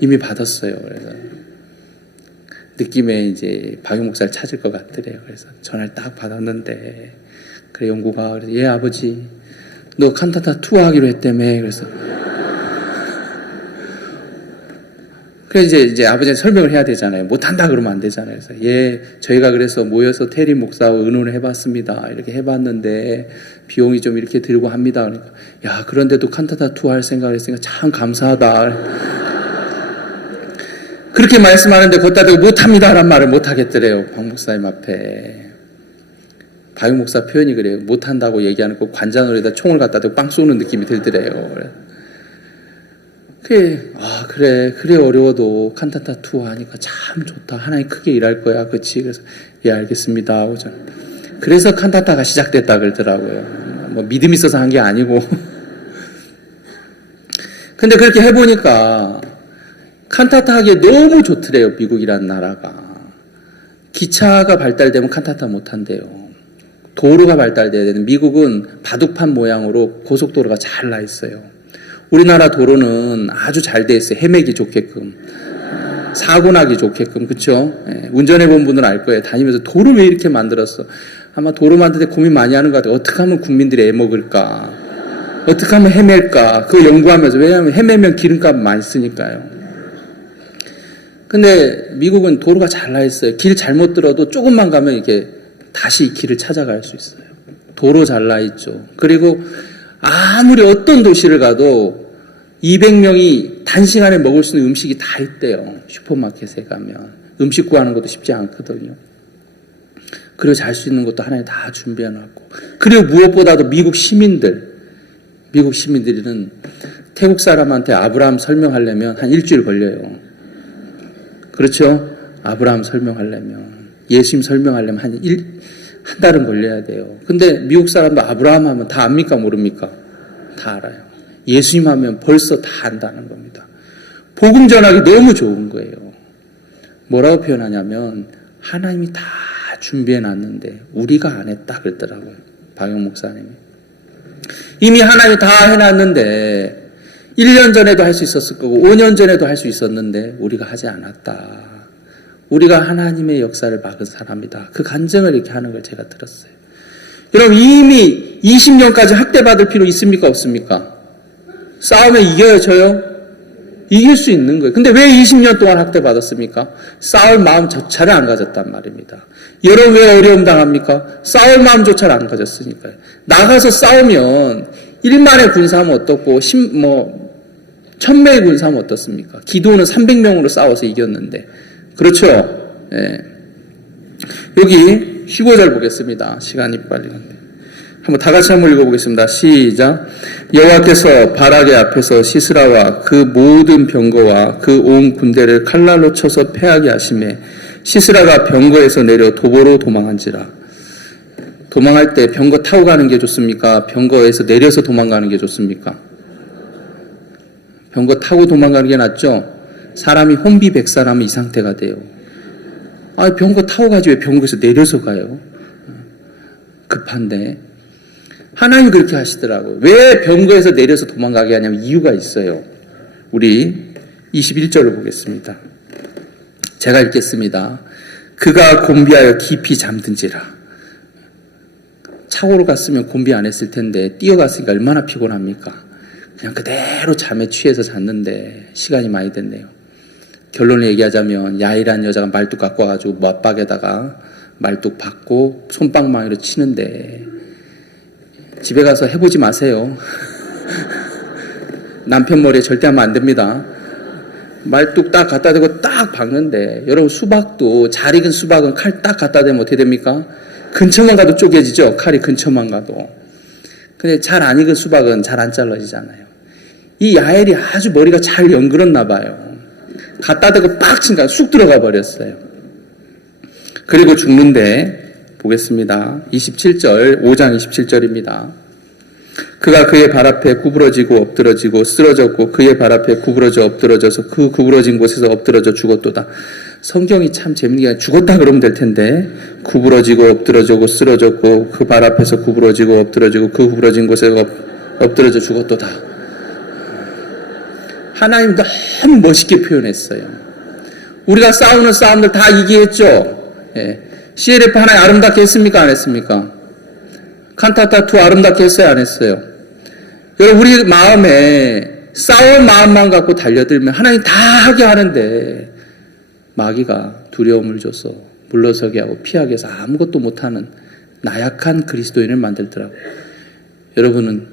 이미 받았어요. 그래서 느낌에 이제 박용 목사를 찾을 것 같더래요. 그래서 전화를 딱 받았는데 그래 영구가 그래서 예 아버지 너 칸타타 투어 하기로 했다며. 그래서 이제 아버지한테 설명을 해야 되잖아요. 못한다 그러면 안 되잖아요. 그래서 예, 저희가 그래서 모여서 테리 목사와 의논을 해봤습니다. 이렇게 해봤는데 비용이 좀 이렇게 들고 합니다. 그러니까 야, 그런데도 칸타타 투어 할 생각을 했으니까 참 감사하다. 그렇게 말씀하는데 걷다 대고 못합니다라는 말을 못하겠더래요. 박 목사님 앞에. 박용 목사 표현이 그래요. 못한다고 얘기하는 거 관자놀이에다 총을 갖다 대고 빵 쏘는 느낌이 들더래요. 그래 어려워도 칸타타 투어 하니까 참 좋다. 하나님 크게 일할 거야. 그치? 그래서 예 알겠습니다 하고 저는 그래서 칸타타가 시작됐다 그러더라고요. 뭐 믿음 있어서 한 게 아니고 근데 그렇게 해보니까 칸타타 하기에 너무 좋더래요. 미국이란 나라가 기차가 발달되면 칸타타 못한대요. 도로가 발달돼야 되는 미국은 바둑판 모양으로 고속도로가 잘 나 있어요. 우리나라 도로는 아주 잘 돼 있어요. 헤매기 좋게끔. 사고 나기 좋게끔. 그쵸? 운전해 본 분들은 알 거예요. 다니면서 도를 왜 이렇게 만들었어? 아마 도로 만들 때 고민 많이 하는 것 같아요. 어떻게 하면 국민들이 애먹을까? 어떻게 하면 헤맬까? 그거 연구하면서. 왜냐하면 헤매면 기름값 많이 쓰니까요. 근데 미국은 도로가 잘 나 있어요. 길 잘못 들어도 조금만 가면 이렇게 다시 길을 찾아갈 수 있어요. 도로 잘 나 있죠. 그리고 아무리 어떤 도시를 가도 200명이 단시간에 먹을 수 있는 음식이 다 있대요. 슈퍼마켓에 가면. 음식 구하는 것도 쉽지 않거든요. 그리고 잘 수 있는 것도 하나님 다 준비해놨고. 그리고 무엇보다도 미국 시민들은 태국 사람한테 아브라함 설명하려면 한 일주일 걸려요. 그렇죠? 아브라함 설명하려면. 예수님 설명하려면 한 달은 걸려야 돼요. 근데 미국 사람도 아브라함 하면 다 압니까 모릅니까? 다 알아요. 예수님 하면 벌써 다 안다는 겁니다. 복음 전하기 너무 좋은 거예요. 뭐라고 표현하냐면 하나님이 다 준비해 놨는데 우리가 안 했다 그랬더라고요. 박영 목사님이. 이미 하나님이 다 해놨는데 1년 전에도 할 수 있었을 거고 5년 전에도 할 수 있었는데 우리가 하지 않았다. 우리가 하나님의 역사를 막은 사람이다. 그 간증을 이렇게 하는 걸 제가 들었어요. 여러분 이미 20년까지 학대받을 필요 있습니까? 없습니까? 싸우면 이겨요, 져요? 이길 수 있는 거예요. 근데 왜 20년 동안 학대받았습니까? 싸울 마음조차를 안 가졌단 말입니다. 여러분 왜 어려움 당합니까? 싸울 마음조차를 안 가졌으니까요. 나가서 싸우면 1만의 군사하면 어떻고 1000명의 군사하면 어떻습니까? 기도는 300명으로 싸워서 이겼는데 그렇죠? 예. 여기 15절 보겠습니다. 시간이 빨리 갔네. 한번 다 같이 한번 읽어보겠습니다. 시작. 여호와께서 바라게 앞에서 시스라와 그 모든 병거와 그 온 군대를 칼날로 쳐서 패하게 하심에 시스라가 병거에서 내려 도보로 도망한지라. 도망할 때 병거 타고 가는 게 좋습니까? 병거에서 내려서 도망가는 게 좋습니까? 병거 타고 도망가는 게 낫죠? 사람이 혼비백산하면 이 상태가 돼요. 아, 병거 타고 가지 왜 병거에서 내려서 가요? 급한데. 하나님이 그렇게 하시더라고요. 왜 병거에서 내려서 도망가게 하냐면 이유가 있어요. 우리 21절을 보겠습니다. 제가 읽겠습니다. 그가 곤비하여 깊이 잠든지라. 차고로 갔으면 곤비 안 했을 텐데 뛰어갔으니까 얼마나 피곤합니까? 그냥 그대로 잠에 취해서 잤는데 시간이 많이 됐네요. 결론을 얘기하자면 야이라는 여자가 말뚝 갖고 와가지고 맞박에다가 말뚝 받고 손방망이로 치는데 집에 가서 해보지 마세요. 남편 머리에 절대 하면 안 됩니다. 말뚝 딱 갖다 대고 딱 박는데 여러분 수박도 잘 익은 수박은 칼 딱 갖다 대면 어떻게 됩니까? 근처만 가도 쪼개지죠. 칼이 근처만 가도. 근데 잘 안 익은 수박은 잘 안 잘라지잖아요. 이 야엘이 아주 머리가 잘 연그렀나 봐요. 갖다 대고 빡 치니까 쑥 들어가 버렸어요. 그리고 죽는데 보겠습니다. 27절 5장 27절입니다. 그가 그의 발 앞에 구부러지고 엎드러지고 쓰러졌고 그의 발 앞에 구부러져 엎드러져서 그 구부러진 곳에서 엎드러져 죽었도다. 성경이 참 재밌는 게 죽었다 그러면 될 텐데 구부러지고 엎드러지고 쓰러졌고 그 발 앞에서 구부러지고 엎드러지고 그 구부러진 곳에서 엎드러져 죽었도다. 하나님 너무 멋있게 표현했어요. 우리가 싸우는 싸움들 다 이기했죠. 예. CLF 하나님 아름답게 했습니까? 안 했습니까? 칸타타 2 아름답게 했어요? 안 했어요? 여러분 우리 마음에 싸울 마음만 갖고 달려들면 하나님 다 하게 하는데 마귀가 두려움을 줘서 물러서게 하고 피하게 해서 아무것도 못하는 나약한 그리스도인을 만들더라고요. 여러분은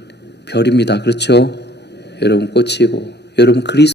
별입니다. 그렇죠? 여러분 꽃이고 여러분 그리스도